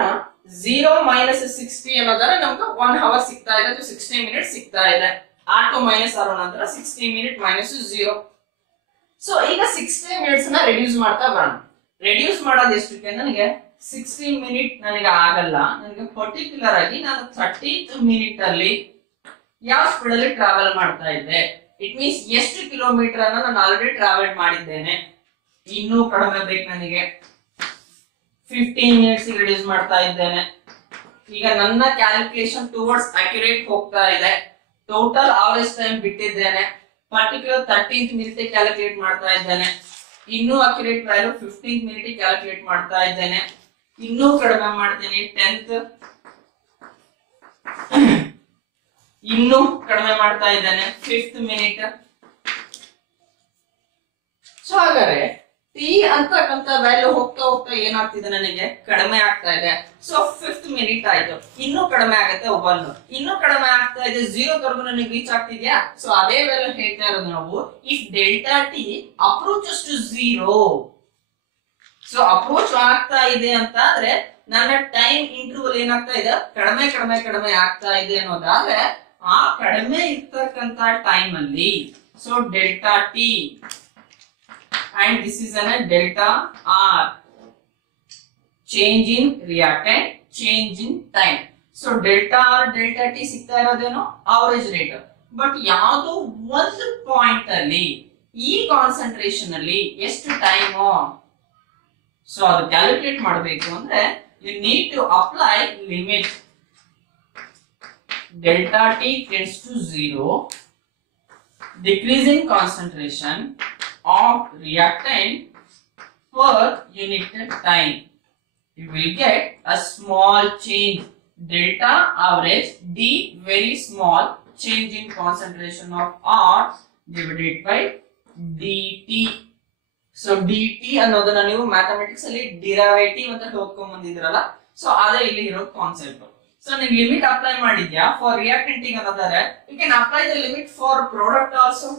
0 minus 60 ಅನ್ನೋದಾದ್ರೆ ನಮ್ಗೆ 1 hour ಸಿಗ್ತಾ ಇದೆ, 60 ಮಿನಿಟ್ ಸಿಗ್ತಾ ಇದೆ. R2 minus R1 ನಂತರ 60 ಮಿನಿಟ್ minus 0. ಸೊ ಈಗ 60 ಮಿನಿಟ್ಸ್ ನ ರಿಡ್ಯೂಸ್ ಮಾಡ್ತಾ ಬರೋಣ. ರಿಡ್ಯೂಸ್ ಮಾಡೋದು ಎಷ್ಟಕ್ಕೆ? ನನಗೆ 60 ಮಿನಿಟ್ ನನಗೆ ಆಗಲ್ಲ. ನನಗೆ ಪರ್ಟಿಕ್ಯುಲರ್ ಆಗಿ ನಾನು 30th ಮಿನಿಟ್ ಅಲ್ಲಿ ಯಾವ ಸ್ಪೀಡ್ ಅಲ್ಲಿ ಟ್ರಾವೆಲ್ ಮಾಡ್ತಾ ಇದ್ದೆ. ಇಟ್ ಮೀನ್ಸ್ ಎಷ್ಟು ಕಿಲೋಮೀಟರ್ ಅನ್ನ ನಾನು ಆಲ್ರೆಡಿ ಟ್ರಾವೆಲ್ ಮಾಡಿದ್ದೇನೆ. ಇನ್ನೂ ಕಡಿಮೆ ಬೇಕು ನನಗೆ. 15 ಮಿನಿಟ್ಸ್ ರಿಡ್ಯೂಸ್ ಮಾಡ್ತಾ ಇದ್ದೇನೆ. ಈಗ ನನ್ನ ಕ್ಯಾಲ್ಕುಲೇಷನ್ ಟುವರ್ಡ್ಸ್ ಅಕ್ಯುರೇಟ್ ಹೋಗ್ತಾ ಇದೆ. ಟೋಟಲ್ ಅವರೇಜ್ ಟೈಮ್ ಬಿಟ್ಟಿದ್ದೇನೆ. ಪರ್ಟಿಕ್ಯುಲರ್ 13th ಮಿನಿಟ್ ಕ್ಯಾಲ್ಕುಲೇಟ್ ಮಾಡ್ತಾ ಇದ್ದೇನೆ. ಇನ್ನೂ accurate value 15th minute calculate ಮಾಡ್ತಾ ಇದ್ದೇನೆ. ಇನ್ನೂ ಕಡಿಮೆ ಮಾಡ್ತೀನಿ 10th. ಇನ್ನೂ ಕಡಿಮೆ ಮಾಡ್ತಾ ಇದ್ದೇನೆ 5th ಮಿನಿಟ್. ಸೊ ಹಾಗಾದ್ರೆ ಟಿ ಅಂತಕ್ಕಂತ ವ್ಯಾಲ್ಯೂ ಹೋಗ್ತಾ ಹೋಗ್ತಾ ಏನಾಗ್ತಿದೆ? ನನಗೆ ಕಡಿಮೆ ಆಗ್ತಾ ಇದೆ. ಸೊ 5th ಮಿನಿಟ್ ಆಯ್ತು, ಇನ್ನೂ ಕಡಿಮೆ ಆಗುತ್ತೆ 1, ಇನ್ನೂ ಕಡಿಮೆ ಆಗ್ತಾ ಇದೆ 0 ವರೆಗೂ ನನಗೆ ರೀಚ್ ಆಗ್ತಿದ್ಯಾ? ಸೊ ಅದೇ ವ್ಯಾಲ್ಯೂ ಹೇಳ್ತಾ ಇರೋದು ನಾವು. If delta t approaches to 0, so approach ಆಗ್ತಾ ಇದೆ ಅಂತ ಆದ್ರೆ ನನ್ನ ಟೈಮ್ ಇಂಟರ್ವಲ್ ಏನಾಗ್ತಾ ಇದೆ? ಕಡಿಮೆ ಕಡಿಮೆ ಕಡಿಮೆ ಆಗ್ತಾ ಇದೆ ಅನ್ನೋದಾದ್ರೆ ಆ ಕಡಿಮೆ ಇರ್ತಕ್ಕಂತ ಟೈಮ್ ಅಲ್ಲಿ so delta T and this is a delta R, change in reactant, change in time. So delta R delta T ಸಿಗ್ತಾ ಇರೋದೇನೋ ಅವರೇಜ್ ರೇಟ್. ಬಟ್ ಯಾವುದು ಒಂದು ಪಾಯಿಂಟ್ ಅಲ್ಲಿ ಈ ಕಾನ್ಸಂಟ್ರೇಷನ್ ಅಲ್ಲಿ ಎಷ್ಟು ಟೈಮು? ಸೊ ಅದು ಕ್ಯಾಲ್ಕುಲೇಟ್ ಮಾಡಬೇಕು ಅಂದ್ರೆ you need to apply limit. Delta T tends to 0, decreasing concentration of reactant per unit time. You will get a small change, delta average, D very small change in concentration of R divided by dt. So dt ಅನ್ನೋದನ್ನ ನೀವು mathematics ಅಲ್ಲಿ derivative ಅಂತ ಓದ್ಕೊಂಡ್ ಬಂದಿದ್ರಲ್ಲ, so ಅದೇ ಇಲ್ಲಿ ಇರೋ concept. So ನೀವು limit apply ಮಾಡಿದ್ಯಾ for reactant ಅನ್ನೋದಾದ್ರೆ you can apply the limit for product also.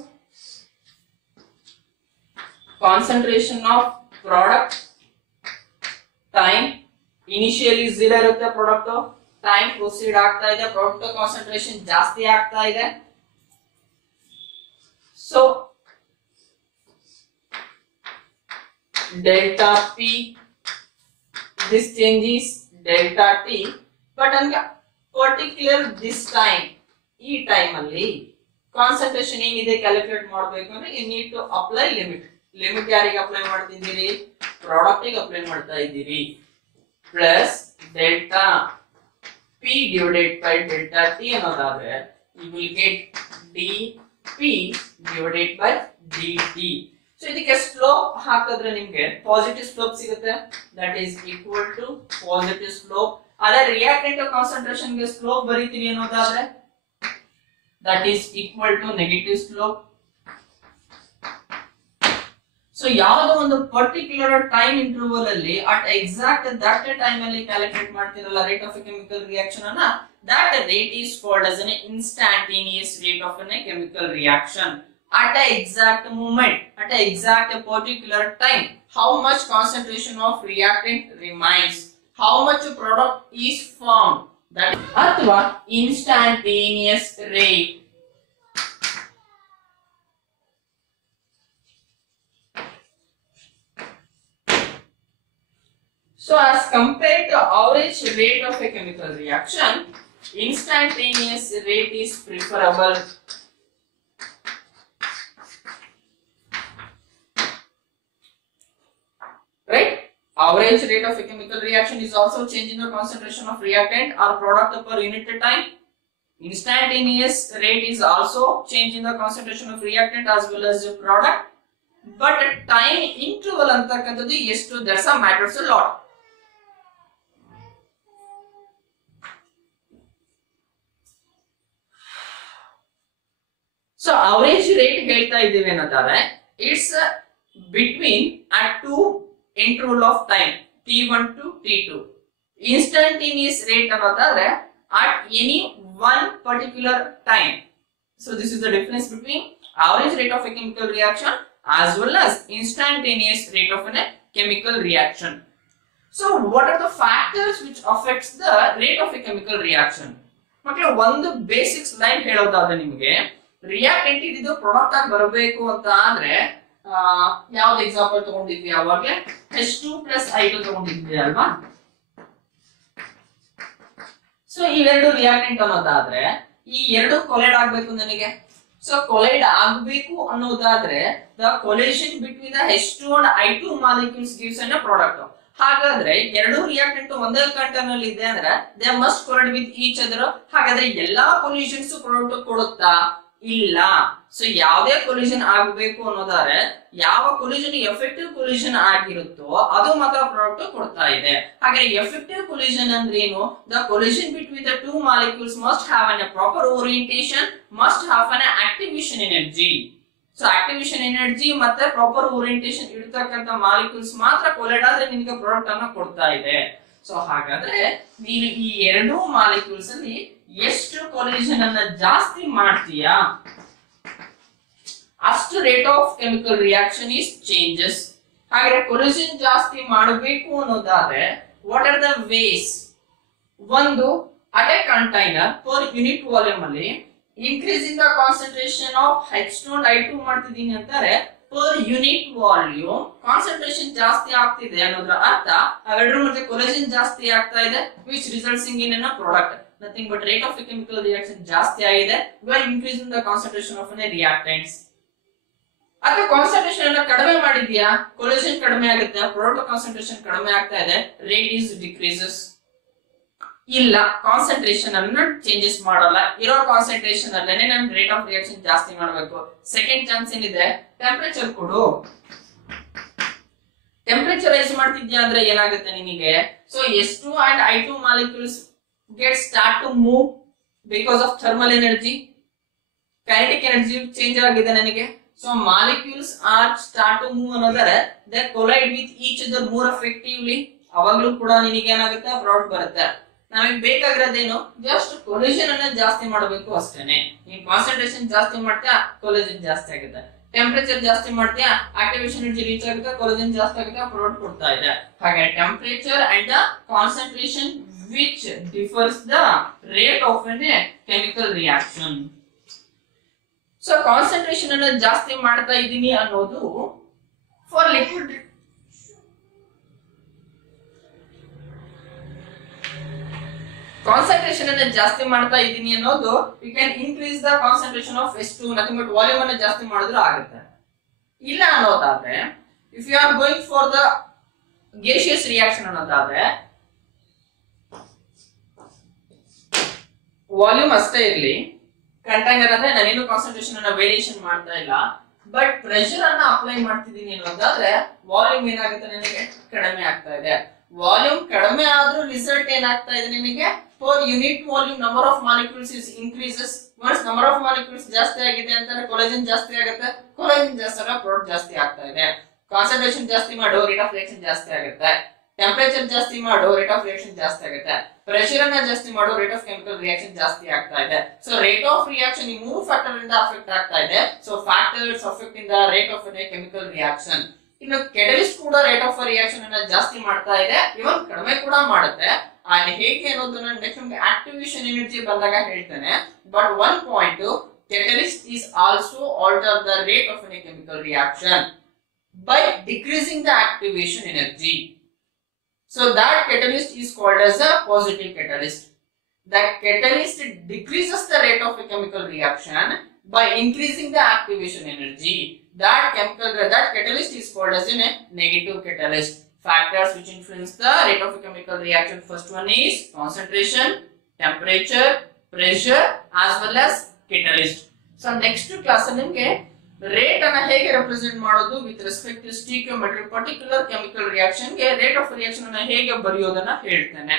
Concentration of product, time initially 0 ಇರುತ್ತೆ. ಪ್ರಾಡಕ್ಟ್ ಟೈಮ್ ಪ್ರೊಸೀಡ್ ಆಗ್ತಾ ಇದೆ, ಪ್ರಾಡಕ್ಟ್ ಕಾನ್ಸಂಟ್ರೇಷನ್ ಜಾಸ್ತಿ ಆಗ್ತಾ ಇದೆ. So delta P this changes delta T. But ನನಗೆ ಪರ್ಟಿಕ್ಯುಲರ್ ದಿಸ್ ಟೈಮ್, ಈ time ಅಲ್ಲಿ ಕಾನ್ಸಂಟ್ರೇಷನ್ ಏನಿದೆ ಕ್ಯಾಲ್ಕುಲೇಟ್ ಮಾಡಬೇಕು ಅಂದ್ರೆ you need to apply limit. Limit ಯಾರಿಗೆ ಅಪ್ಲೈ ಮಾಡ್ತಿದ್ದೀರಿ? ಪ್ರಾಡಕ್ಟ್ ಗೆ ಅಪ್ಲೈ ಮಾಡ್ತಾ ಇದ್ದೀರಿ. Plus delta P divided by delta T ಅನ್ನೋದಾದ್ರೆ you will get D P divided by D T. So ಇದಕ್ಕೆ ಸ್ಲೋಪ್ ಹಾಕಿದ್ರೆ ನಿಮ್ಗೆ ಪಾಸಿಟಿವ್ ಸ್ಲೋಪ್ ಸಿಗುತ್ತೆ. That is equal to positive slope. ಅದೇ ರಿಯಾಕ್ಟೆಂಟ್ ಕಾನ್ಸಂಟ್ರೇಷನ್ ಗೆ ಸ್ಲೋಪ್ ಬರೀತೀನಿ ಅನ್ನೋದಾದ್ರೆ that is equal to negative slope. So ಯಾವುದೋ ಒಂದು ಪರ್ಟಿಕ್ಯುಲರ್ ಟೈಮ್ ಇಂಟರ್ವಲ್ ಅಲ್ಲಿ ಅಟ್ ಎಕ್ಸಾಕ್ಟ್ ದಟ್ ಟೈಮ್ ಅಲ್ಲಿ ಕ್ಯಾಲ್ಕುಲೇಟ್ ಮಾಡ್ತಿರಲ್ಲ rate of a chemical reaction ಅನ್ನ, that rate is called as an instantaneous rate of a chemical reaction. At a exact moment, at a exact particular time, how much concentration of reactant remains, how much product is formed, that ಅಥವಾ instantaneous rate. So as compared to average rate of a chemical reaction, instantaneous rate is preferable. Right? Average rate of a chemical reaction is also change in the concentration of reactant or product per unit time. Instantaneous rate is also change in the concentration of reactant as well as the product. But time interval antakantadu estu, that's a matters a lot. So average rate ಹೇಳ್ತಾ ಇದ್ದೀವಿ ಅನ್ನೋದಾದ್ರೆ it's between at two interval of time t1 to t2. Instantaneous rate ಅನ್ನೋದಾದ್ರೆ at any one particular time. So this is the difference between average rate of a chemical reaction as well as instantaneous rate of a chemical reaction. So what are the factors which affects the rate of a chemical reaction? ಮಕ್ಕಳು ಒಂದು basics line ಹೇಳೋದಾದ್ರೆ ನಿಮಗೆ reactant ಇದು product ಆಗಿ ಬರಬೇಕು ಅಂತ ಆದ್ರೆ ಯಾವ್ದು ಎಕ್ಸಾಂಪಲ್ ತಗೊಂಡಿದ್ವಿ ಅವಾಗಲೇ H2 + I2 ತಗೊಂಡಿದ್ವಿ ಅಲ್ವಾ. ಸೊ ಇವೆರಡು ರಿಯಾಕ್ಟೆಂಟ್ ಅನ್ನೋದಾದ್ರೆ ಈ ಎರಡು ಕೊಲೈಡ್ ಆಗ್ಬೇಕು ನನಗೆ. ಸೊ ಕೊಲೈಡ್ ಆಗಬೇಕು ಅನ್ನೋದಾದ್ರೆ the collision between the H2 and I2 molecules gives an product. ಹಾಗಾದ್ರೆ ಎರಡು ರಿಯಾಕ್ಟೆಂಟ್ ಒಂದೇ ಕಂಟೈನರ್ ಇದೆ ಅಂದ್ರೆ they must collide with each other. ಹಾಗಾದ್ರೆ ಎಲ್ಲಾ ಕೊಲಿಷನ್ಸ್ ಪ್ರಾಡಕ್ಟ್ ಕೊಡುತ್ತಾ? ಇಲ್ಲ. ಸೊ ಯಾವುದೇ ಕೊಲಿಷನ್ ಆಗಬೇಕು ಅನ್ನೋದಾದ್ರೆ ಯಾವ ಕೊಲಿಷನ್ ಎಫೆಕ್ಟಿವ್ ಕೊಲಿಷನ್ ಆಗಿರುತ್ತೋ ಅದು ಮಾತ್ರ ಪ್ರಾಡಕ್ಟ್ ಕೊಡ್ತಾ ಇದೆ. ಹಾಗೆ ಎಫೆಕ್ಟಿವ್ ಕೊಲಿಷನ್ ಅಂದ್ರೆ ಏನು? The collision between the two molecules must have an proper orientation, must have an activation energy. So activation energy ಮತ್ತೆ ಪ್ರಾಪರ್ ಓರಿಯಂಟೇಷನ್ ಇರ್ತಕ್ಕಂಥ ಮಾಲಿಕ್ಯೂಲ್ಸ್ ಮಾತ್ರ ಕೊಲೈಡ್ ಆದ್ರೆ ನಿಮಗೆ ಪ್ರಾಡಕ್ಟ್ ಅನ್ನ ಕೊಡ್ತಾ ಇದೆ. ಸೊ ಹಾಗಾದ್ರೆ ನೀನು ಈ ಎರಡೂ ಮಾಲಿಕ್ಯೂಲ್ಸ್ ಅಲ್ಲಿ ಎಷ್ಟು ಕೊಲಿಷನ್ ಅನ್ನ ಜಾಸ್ತಿ ಮಾಡ್ತೀಯಾ ಅಷ್ಟು rate of chemical reaction is changes. ಹಾಗಾದ್ರೆ ಕೊಲಿಷನ್ ಜಾಸ್ತಿ ಮಾಡಬೇಕು ಅನ್ನೋದಾದ್ರೆ ವಾಟ್ ಆರ್ ದ ವೇಸ್? ಒಂದು, at a container per unit volume ಅಲ್ಲಿ increasing the concentration of H2 and I2 ಮಾಡ್ತಿದ್ದೀನಿ ಅಂತಾರೆ. ಪರ್ ಯೂನಿಟ್ ವಾಲ್ಯೂಮ್ ಕಾನ್ಸಂಟ್ರೇಷನ್ ಜಾಸ್ತಿ ಆಗ್ತಿದೆ ಅನ್ನೋದ್ರ ಅರ್ಥ ಅವೆರಡರ ಮಧ್ಯೆ ಕೊಲಿಷನ್ ಜಾಸ್ತಿ ಆಗ್ತಾ ಇದೆ, which resulting in a product. Nothing but rate of a chemical reaction ಜಾಸ್ತಿ ಆಗಿದೆ, we are increasing the concentration of a reactants. ಅಥವಾ ಕಾನ್ಸಂಟ್ರೇಷನ್ ಅನ್ನ ಕಡಿಮೆ ಮಾಡಿದ್ಯಾ, ಕೊಲಿಷನ್ ಕಡಿಮೆ ಆಗುತ್ತೆ, ಪ್ರಾಡಕ್ಟ್ ಕಾನ್ಸಂಟ್ರೇಷನ್ ಕಡಿಮೆ ಆಗ್ತಾ ಇದೆ, ರೇಟ್ ಈಸ್ ಡಿಕ್ರೀಸಸ್. ಇಲ್ಲ, ಕಾನ್ಸಂಟ್ರೇಷನ್ ಅನ್ನು ಚೇಂಜಸ್ ಮಾಡಲ್ಲ, ಇರೋ ಕಾನ್ಸಂಟ್ರೇಷನ್ ಅಲ್ಲೇನೆ ನಾನು ರೇಟ್ ಆಫ್ ರಿಯಾಕ್ಷನ್ ಜಾಸ್ತಿ ಮಾಡಬೇಕು. ಸೆಕೆಂಡ್ ಚಾನ್ಸ್ ಏನಿದೆ? ಟೆಂಪರೇಚರ್ ಕೊಡು. ಟೆಂಪರೇಚರ್ ರೈಸ್ ಮಾಡ್ತಿದ್ಯಾ ಅಂದ್ರೆ ಏನಾಗುತ್ತೆ ನಿನಗೆ? So H2 and I2 molecules get start to move because of thermal energy. Kinetic energy change ಆಗಿದೆ ನನಗೆ. So molecules are start to move another, they collide with each other more effectively. ಅವಾಗ್ಲೂ ಕೂಡ ನಿನಗೆ ಏನಾಗುತ್ತೆ? Product ಬರುತ್ತೆ. ನಮಗೆ ಬೇಕಾಗಿರೋದೇನು? Just collision ಅನ್ನ ಜಾಸ್ತಿ ಮಾಡಬೇಕು ಅಷ್ಟೇನೆ. ನೀನ್ ಕಾನ್ಸಂಟ್ರೇಷನ್ ಜಾಸ್ತಿ ಮಾಡ್ತೀಯಾ, ಕೊಲಿಷನ್ ಜಾಸ್ತಿ ಆಗುತ್ತೆ. ಟೆಂಪರೇಚರ್ ಜಾಸ್ತಿ ಮಾಡ್ತೀಯಾ, ಆಕ್ಟಿವೇಷನ್ ಎನರ್ಜಿ ರೀಚ್ ಆಗುತ್ತೆ, ಕೊಲಿಷನ್ ಜಾಸ್ತಿ ಆಗುತ್ತೆ, ಪ್ರಾಡಕ್ಟ್ ಕೊಡ್ತಾ ಇದೆ. ಹಾಗೆ temperature and the concentration which differs the rate of a chemical reaction. So concentration ಅನ್ನು ಜಾಸ್ತಿ ಮಾಡ್ತಾ ಇದ್ದೀನಿ ಅನ್ನೋದು for liquid. ಕಾನ್ಸಂಟ್ರೇಷನ್ ಅನ್ನು ಜಾಸ್ತಿ ಮಾಡ್ತಾ ಇದ್ದೀನಿ ಅನ್ನೋದು we can increase the concentration of H2, nothing but volume ಅನ್ನು ಜಾಸ್ತಿ ಮಾಡಿದ್ರೆ ಆಗುತ್ತೆ. ಇಲ್ಲ ಅನ್ನೋದಾದ್ರೆ if you are going for the gaseous reaction ಅನ್ನೋದಾದ್ರೆ ವಾಲ್ಯೂಮ್ ಅಷ್ಟೇ ಇರಲಿ, ಕಂಟೈನರ್ ಅಂದ್ರೆ ನಾನೇನು ಕಾನ್ಸಂಟ್ರೇಷನ್ ಅನ್ನ ವೇರಿಯೇಷನ್ ಮಾಡ್ತಾ ಇಲ್ಲ, ಬಟ್ ಪ್ರೆಷರ್ ಅನ್ನ ಅಪ್ಲೈ ಮಾಡ್ತಿದ್ದೀನಿ ಅನ್ನೋದಾದ್ರೆ ವಾಲ್ಯೂಮ್ ಏನಾಗುತ್ತೆ ನನಗೆ? ಕಡಿಮೆ ಆಗ್ತಾ ಇದೆ. ವಾಲ್ಯೂಮ್ ಕಡಿಮೆ ಆದ್ರೂ ರಿಸಲ್ಟ್ ಏನಾಗ್ತಾ ಇದೆ ನಿನಗೆ? For unit volume number of molecules is increases. Once number of molecules ಜಾಸ್ತಿ ಆಗಿದೆ ಅಂತಂದ್ರೆ ಕೊಲಿಷನ್ ಜಾಸ್ತಿ ಆಗುತ್ತೆ, ಕೊಲಿಷನ್ ಜಾಸ್ತಿ ಆಗ ಪ್ರಾಡಕ್ಟ್ ಜಾಸ್ತಿ ಆಗ್ತಾ ಇದೆ. ಕಾನ್ಸಂಟ್ರೇಷನ್ ಜಾಸ್ತಿ ಮಾಡೋ ರೇಟ್ ಆಫ್ ರಿಯಾಕ್ಷನ್ ಜಾಸ್ತಿ ಆಗುತ್ತೆ, ಟೆಂಪರೇಚರ್ ಜಾಸ್ತಿ ಮಾಡೋ ರೇಟ್ ಆಫ್ ರಿಯಾಕ್ಷನ್ ಜಾಸ್ತಿ ಆಗುತ್ತೆ, ಪ್ರೆಷರ್ ಅನ್ನ ಜಾಸ್ತಿ ಮಾಡೋ ರೇಟ್ ಆಫ್ ಕೆಮಿಕಲ್ ರಿಯಾಕ್ಷನ್ ಜಾಸ್ತಿ ಆಗ್ತಾ ಇದೆ. ಸೊ ರೇಟ್ ಆಫ್ ರಿಯಾಕ್ಷನ್ ಈ ಮೂರು ಫ್ಯಾಕ್ಟರ್ ಇಂದ ಅಫೆಕ್ಟ್ ಆಗ್ತಾ ಇದೆ. So factors affect in the rate of a chemical reaction. ಇನ್ನು ಕೆಟಲಿಸ್ಟ್ ಕೂಡ ರೇಟ್ ಆಫ್ ರಿಯಾಕ್ಷನ್ ಅನ್ನ ಜಾಸ್ತಿ ಮಾಡ್ತಾ ಇದೆ, ಇವನ್ ಕಡಿಮೆ ಕೂಡ ಮಾಡುತ್ತೆ. ಹೇಗೆ ಅನ್ನೋದನ್ನ ನೆಕ್ಸ್ಟ್ ನಮ್ಗೆ ಆಕ್ಟಿವೇಷನ್ ಎನರ್ಜಿ ಬಂದಾಗ ಹೇಳ್ತೇನೆ. But one point, catalyst is also alter the rate of a chemical reaction by decreasing the activation energy. So that catalyst is called as a positive catalyst. The catalyst decreases the rate of a chemical reaction by increasing the activation energy. That catalyst is called as a negative catalyst. Factors which influence the rate of a chemical reaction. First one is concentration, temperature, pressure, as well as catalyst. So next class ನಿಮಗೆ rate ಅನ್ನು ಹೇಗೆ represent ಮಾಡೋದು with respect to stoichiometry particular chemical reaction ಗೆ rate of reaction ಅನ್ನು ಹೇಗೆ ಬರೆಯೋದನ್ನ ಹೇಳ್ತೇನೆ.